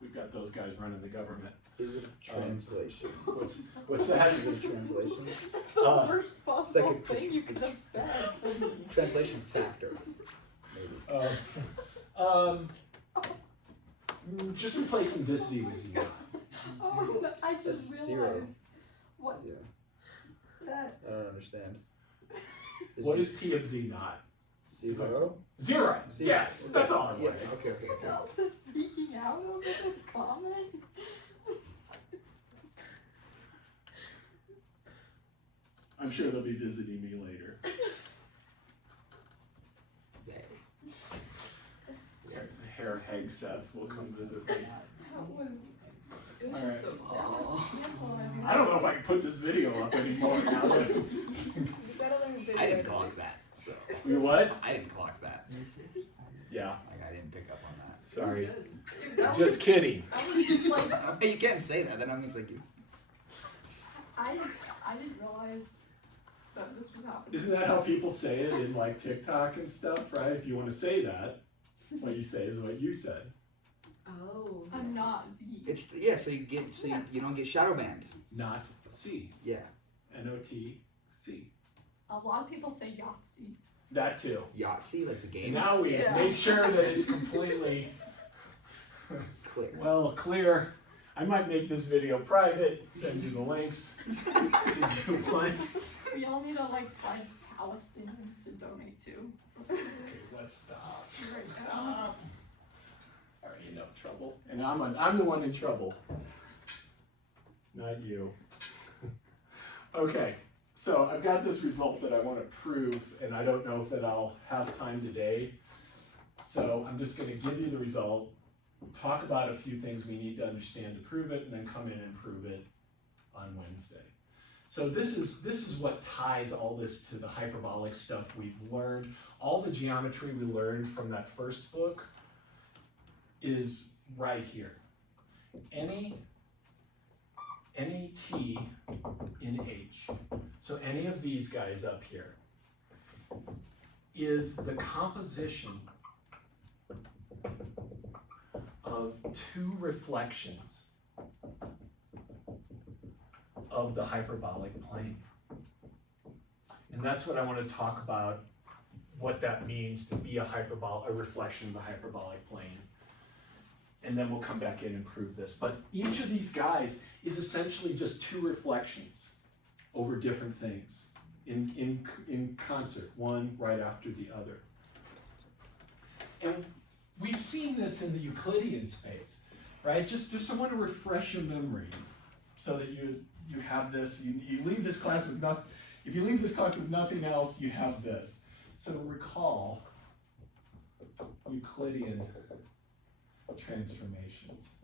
we've got those guys running the government. Is it a translation? What's that? Is it a translation? That's the worst possible like a- thing you could have said to me. Translation factor, maybe. Just replacing this Z with Z naught. Oh, I just That's zero. realized what Yeah, that. I don't understand. What is T of Z naught? 0? Zero. Yes, Okay. that's all I Yeah, wanted. okay. Else is freaking out over this comment. I'm sure they'll be visiting me later. Hair Hegseth will come visit me. It was All just so tantalizing. I don't know if I can put this video up anymore now that You gotta learn video. I didn't clock that, so. you what? I didn't clock that. Yeah, Like, I didn't pick up on that. sorry. Dude, that Just kidding. was like, You can't say that, then that means like you. I didn't realize that this was happening. Isn't that how people say it in like TikTok and stuff, right? If you want to say that, what you say is what you said. oh. I'm not Z. It's, so you don't get shadow banned. Not C. Yeah. N-O-T-C. A lot of people say Yahtzee. That too. Yahtzee, like the And game. now we Yeah. made sure that it's completely Clear. well clear. I might make this video private, send you the links. If you want. We all need to like find Palestinians to donate to. Okay, let's stop. Right now. Stop. It's already enough trouble. And I'm the one in trouble. Not you. Okay, so I've got this result that I want to prove, and I don't know if that I'll have time today. So I'm just going to give you the result, talk about a few things we need to understand to prove it, and then come in and prove it on Wednesday. So this is what ties all this to the hyperbolic stuff we've learned. All the geometry we learned from that first book is right here. Any t in H, so any of these guys up here, is the composition of two reflections of the hyperbolic plane. And that's what I want to talk about, what that means to be a reflection of the hyperbolic plane. And then we'll come back in and prove this. But each of these guys is essentially just two reflections over different things in concert, one right after the other. And we've seen this in the Euclidean space, right? Just I want to refresh your memory so that you have this, you leave this class with nothing. If you leave this class with nothing else, you have this. So recall Euclidean transformations.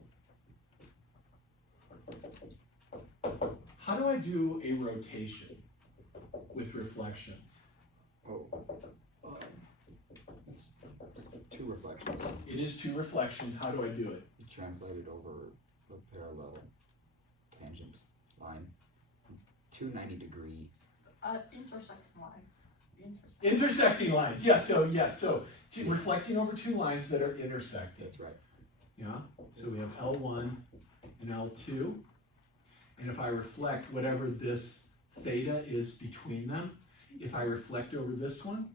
How do I do a rotation with reflections? Oh, it's two reflections. It is two reflections. How do I do it? You translate it over a parallel tangent line. 290-degree. Intersecting lines. Intersecting lines. Yeah, so reflecting over two lines that are intersected. That's right. Yeah. So we have L1 and L2. And if I reflect whatever this theta is between them, if I reflect over this one,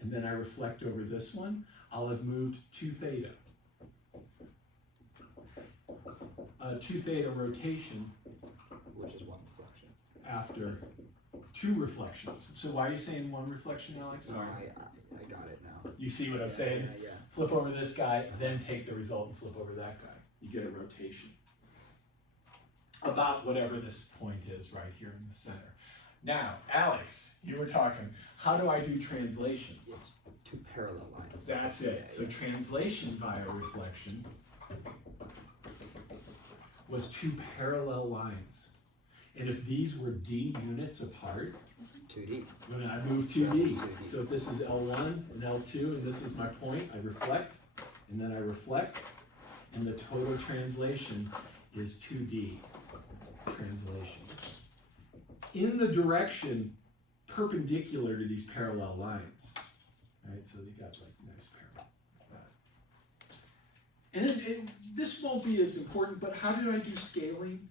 and then I reflect over this one, I'll have moved 2 theta. 2 theta rotation Which is one reflection. after 2 reflections. So why are you saying 1 reflection, Alex? No, Sorry. I got it now. You see what I'm saying? Yeah. Flip over this guy, then take the result and flip over that guy. You get a rotation. About whatever this point is right here in the center. Now, Alex, you were talking, how do I do translation? It's 2 parallel lines. That's it. Yeah, So yeah. translation via reflection was 2 parallel lines. And if these were d units apart, 2D. when I move 2D. 2D. So if this is L1 and L2 and this is my point, I reflect, and then I reflect, and the total translation is 2D translation. In the direction perpendicular to these parallel lines. Right, so you got like nice parallel like that. And then this won't be as important, but how do I do scaling?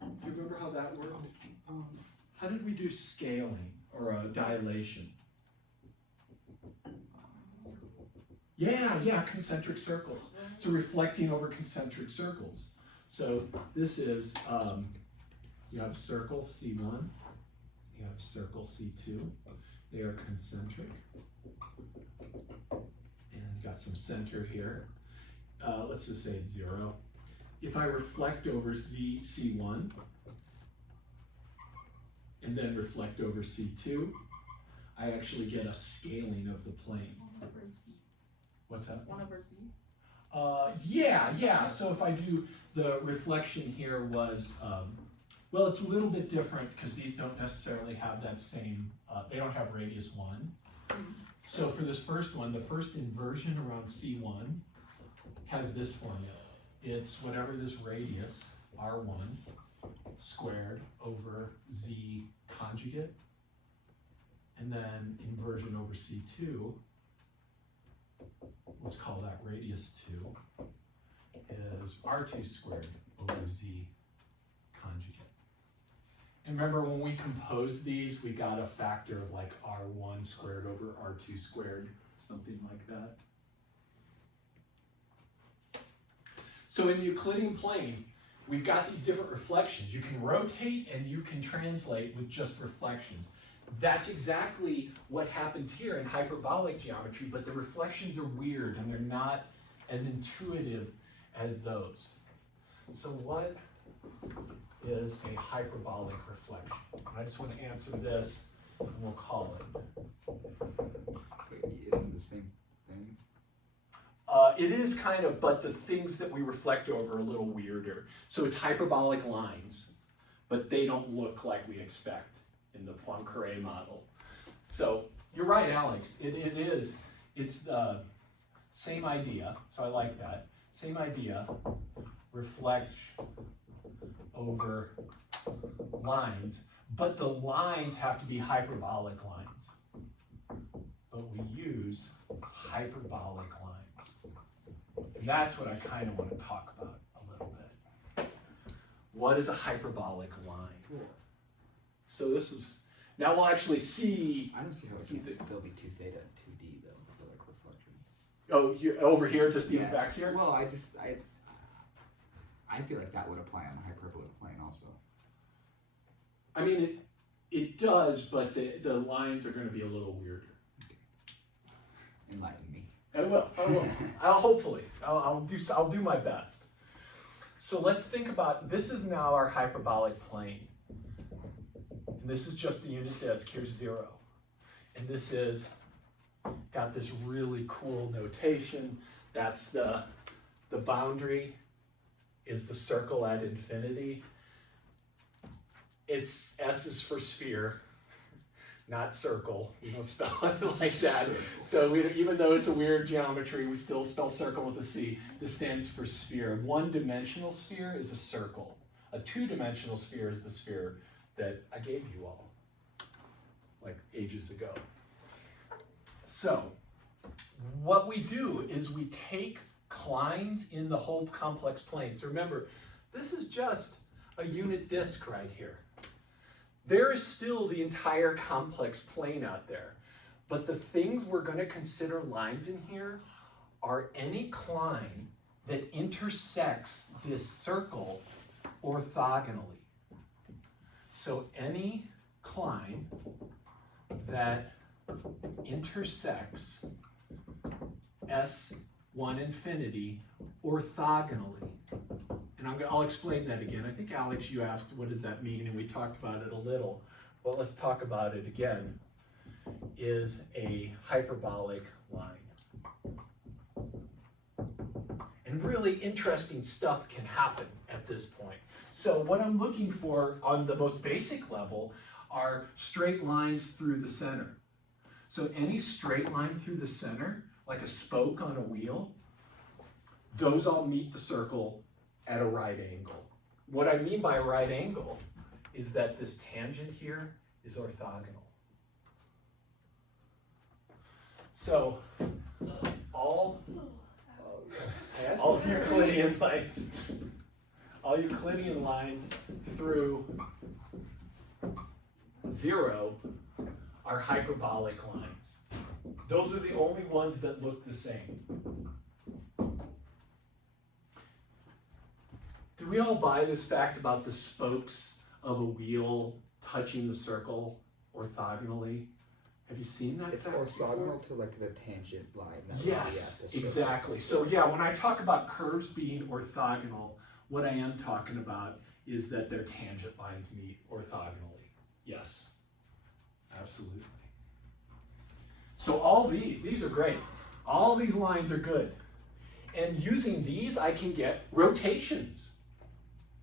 Do you remember how that worked? How did we do scaling or dilation? Yeah, concentric circles. So reflecting over concentric circles. So this is, you have circle C1, you have circle C2. They are concentric. And got some center here. Let's just say it's 0. If I reflect over C1, and then reflect over C2, I actually get a scaling of the plane. 1 over Z. What's that? 1 over Z. Yeah. So if I do the reflection here was, well, it's a little bit different because these don't necessarily have that same, they don't have radius 1. So for this first one, the first inversion around C1 has this formula. It's whatever this radius, R1, squared over Z conjugate, and then inversion over C2, let's call that radius 2, is R2 squared over Z conjugate. And remember when we composed these, we got a factor of like R1 squared over R2 squared, something like that. So in the Euclidean plane, we've got these different reflections. You can rotate and you can translate with just reflections. That's exactly what happens here in hyperbolic geometry, but the reflections are weird and they're not as intuitive as those. So what is a hyperbolic reflection? I just want to answer this and we'll call it. Wait, isn't the same thing? It is kind of, but the things that we reflect over are a little weirder. So it's hyperbolic lines, but they don't look like we expect in the Poincaré model. So you're right, Alex. It is. It's the same idea. So I like that. Same idea. Reflect over lines, but the lines have to be hyperbolic lines. But we use hyperbolic lines. And that's what I kind of want to talk about a little bit. What is a hyperbolic line? So this is, now we'll actually see. I don't see how it can still be 2 theta and 2D though for like reflections. Oh, you over here, just even Yeah. back here? Well, I feel like that would apply on the hyperbolic plane also. I mean, it does, but the lines are going to be a little weirder. Enlighten me. I will. I'll do my best. So let's think about, this is now our hyperbolic plane. And this is just the unit disk. Here's 0. And this is got this really cool notation. That's the boundary is the circle at infinity. It's S is for sphere, not circle. We don't spell it like that. So even though it's a weird geometry, we still spell circle with a C. This stands for sphere. One-dimensional sphere is a circle. A two-dimensional sphere is the sphere that I gave you all, like ages ago. So what we do is we take lines in the whole complex plane. So remember, this is just a unit disk right here. There is still the entire complex plane out there. But the things we're going to consider lines in here are any line that intersects this circle orthogonally. So any line that intersects S1 infinity orthogonally. And I'll explain that again. I think, Alex, you asked what does that mean, and we talked about it a little. Well, let's talk about it again. Is a hyperbolic line. And really interesting stuff can happen at this point. So what I'm looking for on the most basic level are straight lines through the center. So any straight line through the center, like a spoke on a wheel, those all meet the circle at a right angle. What I mean by right angle is that this tangent here is orthogonal. So all Euclidean lines, all Euclidean lines through 0 are hyperbolic lines. Those are the only ones that look the same. Do we all buy this fact about the spokes of a wheel touching the circle orthogonally? Have you seen that? It's fact orthogonal before? to like the tangent line. that would be Yes, at the circle. exactly. So yeah, when I talk about curves being orthogonal, what I am talking about is that their tangent lines meet orthogonally. Yes, absolutely. So all these are great. All these lines are good. And using these, I can get rotations,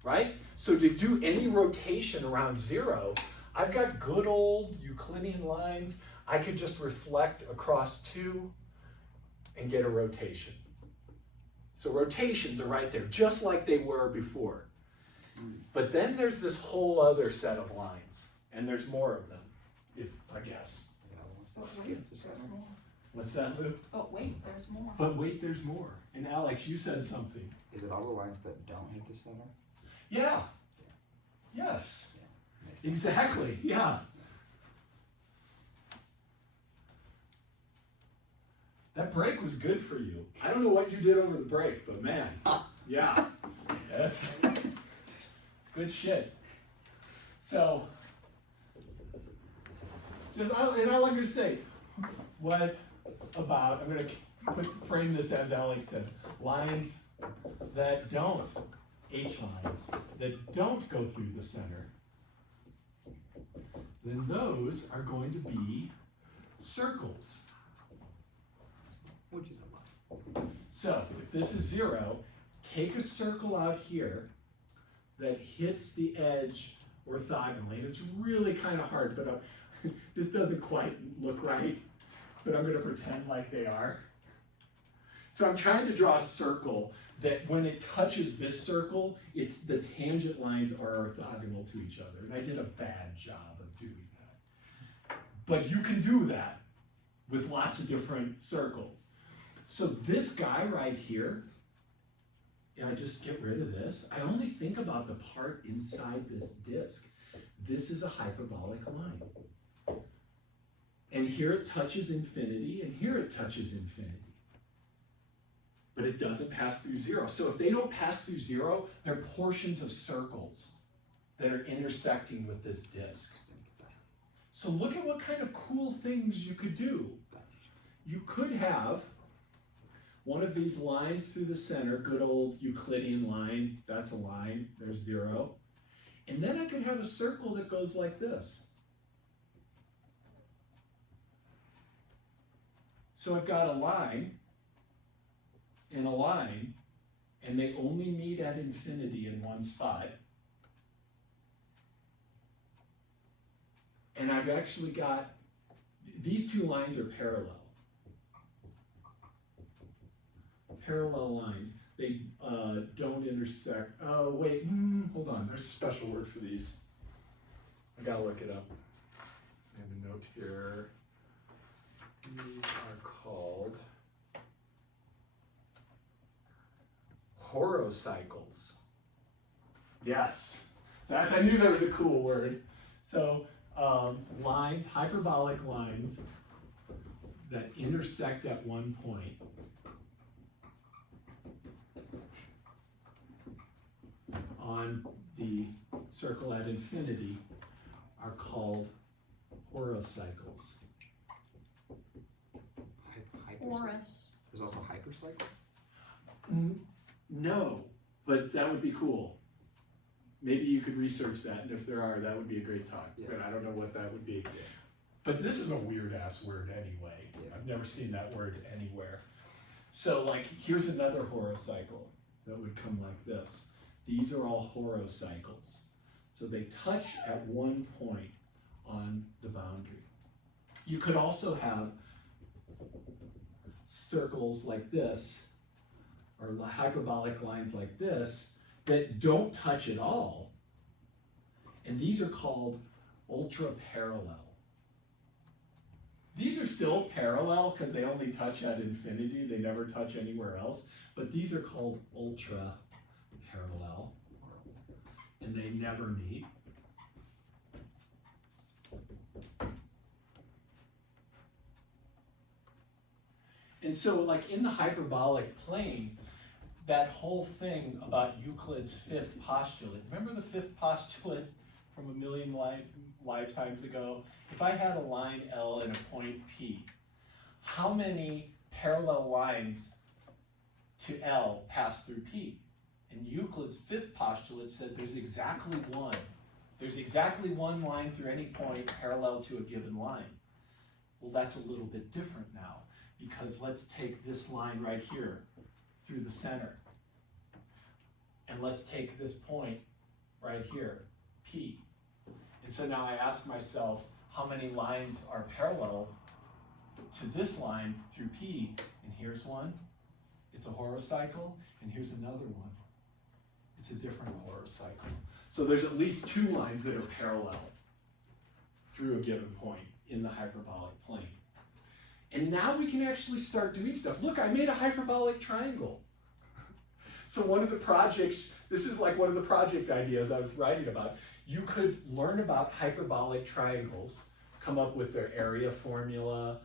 right? So to do any rotation around 0, I've got good old Euclidean lines. I could just reflect across 2 and get a rotation. So rotations are right there, just like they were before. But then there's this whole other set of lines, and there's more of them, if I guess. Yeah, once But they wait, skip the there's center. more. What's that, Lou? But wait, there's more. But wait, there's more. And Alex, you said something. Is it all the lines that don't hit the center? Yeah. Yes. Makes sense. Exactly. Yeah. That break was good for you. I don't know what you did over the break, but man, yeah. Yes. It's good shit. So, and all I'm going to say, what about, I'm going to frame this as Alex said, lines that don't, H lines, that don't go through the center, then those are going to be circles. Which is a lot. So if this is 0, take a circle out here that hits the edge orthogonally. And it's really kind of hard, but this doesn't quite look right, but I'm going to pretend like they are. So I'm trying to draw a circle that when it touches this circle, the tangent lines are orthogonal to each other. And I did a bad job of doing that. But you can do that with lots of different circles. So this guy right here, I just get rid of this. I only think about the part inside this disk. This is a hyperbolic line. And here it touches infinity, and here it touches infinity. But it doesn't pass through 0. So if they don't pass through 0, they're portions of circles that are intersecting with this disk. So look at what kind of cool things you could do. You could have one of these lines through the center, good old Euclidean line, that's a line, there's 0. And then I could have a circle that goes like this. So I've got a line, and a line, and they only meet at infinity in one spot. And I've actually got, these two lines are parallel. Parallel lines. They don't intersect. Oh, wait, hold on. There's a special word for these. I gotta look it up. I have a note here. These are called horocycles. Yes, I knew there was a cool word. So lines, hyperbolic lines that intersect at one point. On the circle at infinity are called horocycles. Horus. There's also hypercycles? No, but that would be cool. Maybe you could research that, and if there are, that would be a great talk. Yeah. But I don't know what that would be. Yeah. But this is a weird ass word anyway. Yeah. I've never seen that word anywhere. So like, here's another horocycle that would come like this. These are all horocycles. So they touch at one point on the boundary. You could also have circles like this, or hyperbolic lines like this, that don't touch at all. And these are called ultra-parallel. These are still parallel because they only touch at infinity, they never touch anywhere else, but these are called ultra-parallel, and they never meet. And so like in the hyperbolic plane, that whole thing about Euclid's fifth postulate, remember the fifth postulate from a million lifetimes ago? If I had a line L and a point P, how many parallel lines to L pass through P? And Euclid's fifth postulate said there's exactly one. There's exactly one line through any point parallel to a given line. Well, that's a little bit different now, because let's take this line right here through the center. And let's take this point right here, P. And so now I ask myself, how many lines are parallel to this line through P? And here's one, it's a horocycle, and here's another one. It's a different horocycle. So there's at least two lines that are parallel through a given point in the hyperbolic plane. And now we can actually start doing stuff. Look, I made a hyperbolic triangle. So one of the projects, this is like one of the project ideas I was writing about. You could learn about hyperbolic triangles, come up with their area formula,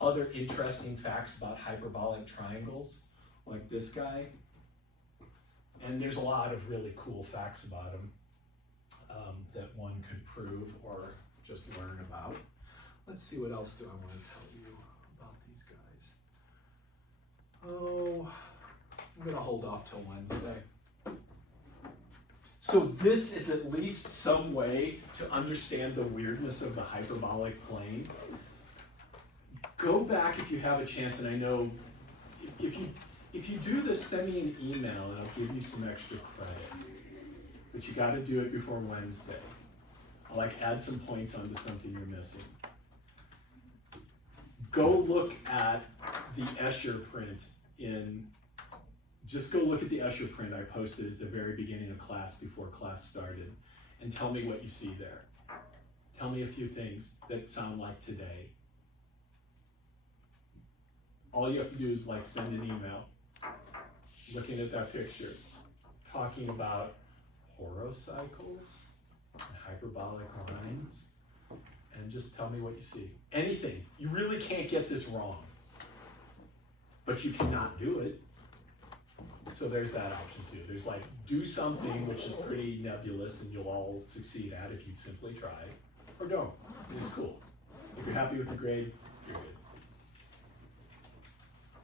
other interesting facts about hyperbolic triangles, like this guy. And there's a lot of really cool facts about them that one could prove or just learn about. Let's see, what else do I want to tell you about these guys? Oh, I'm gonna hold off till Wednesday. So this is at least some way to understand the weirdness of the hyperbolic plane. Go back if you have a chance, and I know if you If you do this, send me an email and I'll give you some extra credit. But you gotta do it before Wednesday. I'll like add some points onto something you're missing. Go look at the Escher print just go look at the Escher print I posted at the very beginning of class before class started and tell me what you see there. Tell me a few things that sound like today. All you have to do is like send an email looking at that picture, talking about horocycles, and hyperbolic lines, and just tell me what you see. Anything. You really can't get this wrong, but you cannot do it. So there's that option too. There's like, do something which is pretty nebulous and you'll all succeed at if you simply try, or don't. It's cool. If you're happy with the grade, you're good.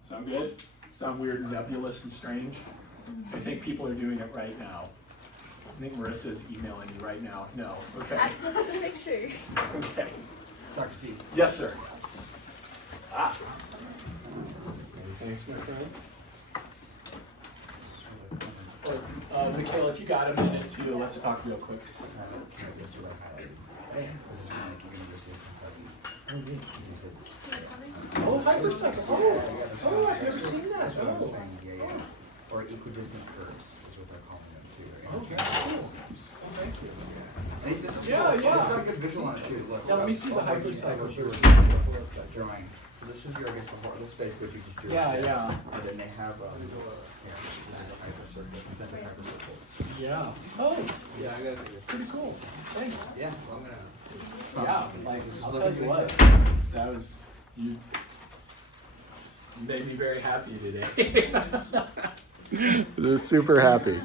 Sound good? Sound weird and nebulous and strange? I think people are doing it right now. I think Marissa's emailing you right now. No, okay. I have to make sure. Okay. Dr. C. Yes, sir. Ah. Thanks, my friend. Or, Michaela, if you got a minute too, let's talk real quick. Oh, hypercycle. Oh, I've never seen that. That's what I'm Oh. saying, yeah. Or equidistant curves is what they're calling them too. Okay, cool. Oh, thank you. At least this is Yeah, cool. yeah. It's got a good visual on it too. Look. Yeah, let me see the what you hypercycle have versus here. the horocycle. Drawing. So this was your, I guess, before this space, what you just drew. Yeah, there. yeah. And then they have, yeah, hypercircle, concentric hypercircle. Yeah. Oh, Yeah, I got it. pretty cool. Thanks. Yeah. Well, I'm gonna. Yeah, like, I'll tell you what, that was, you made me very happy today. Super happy.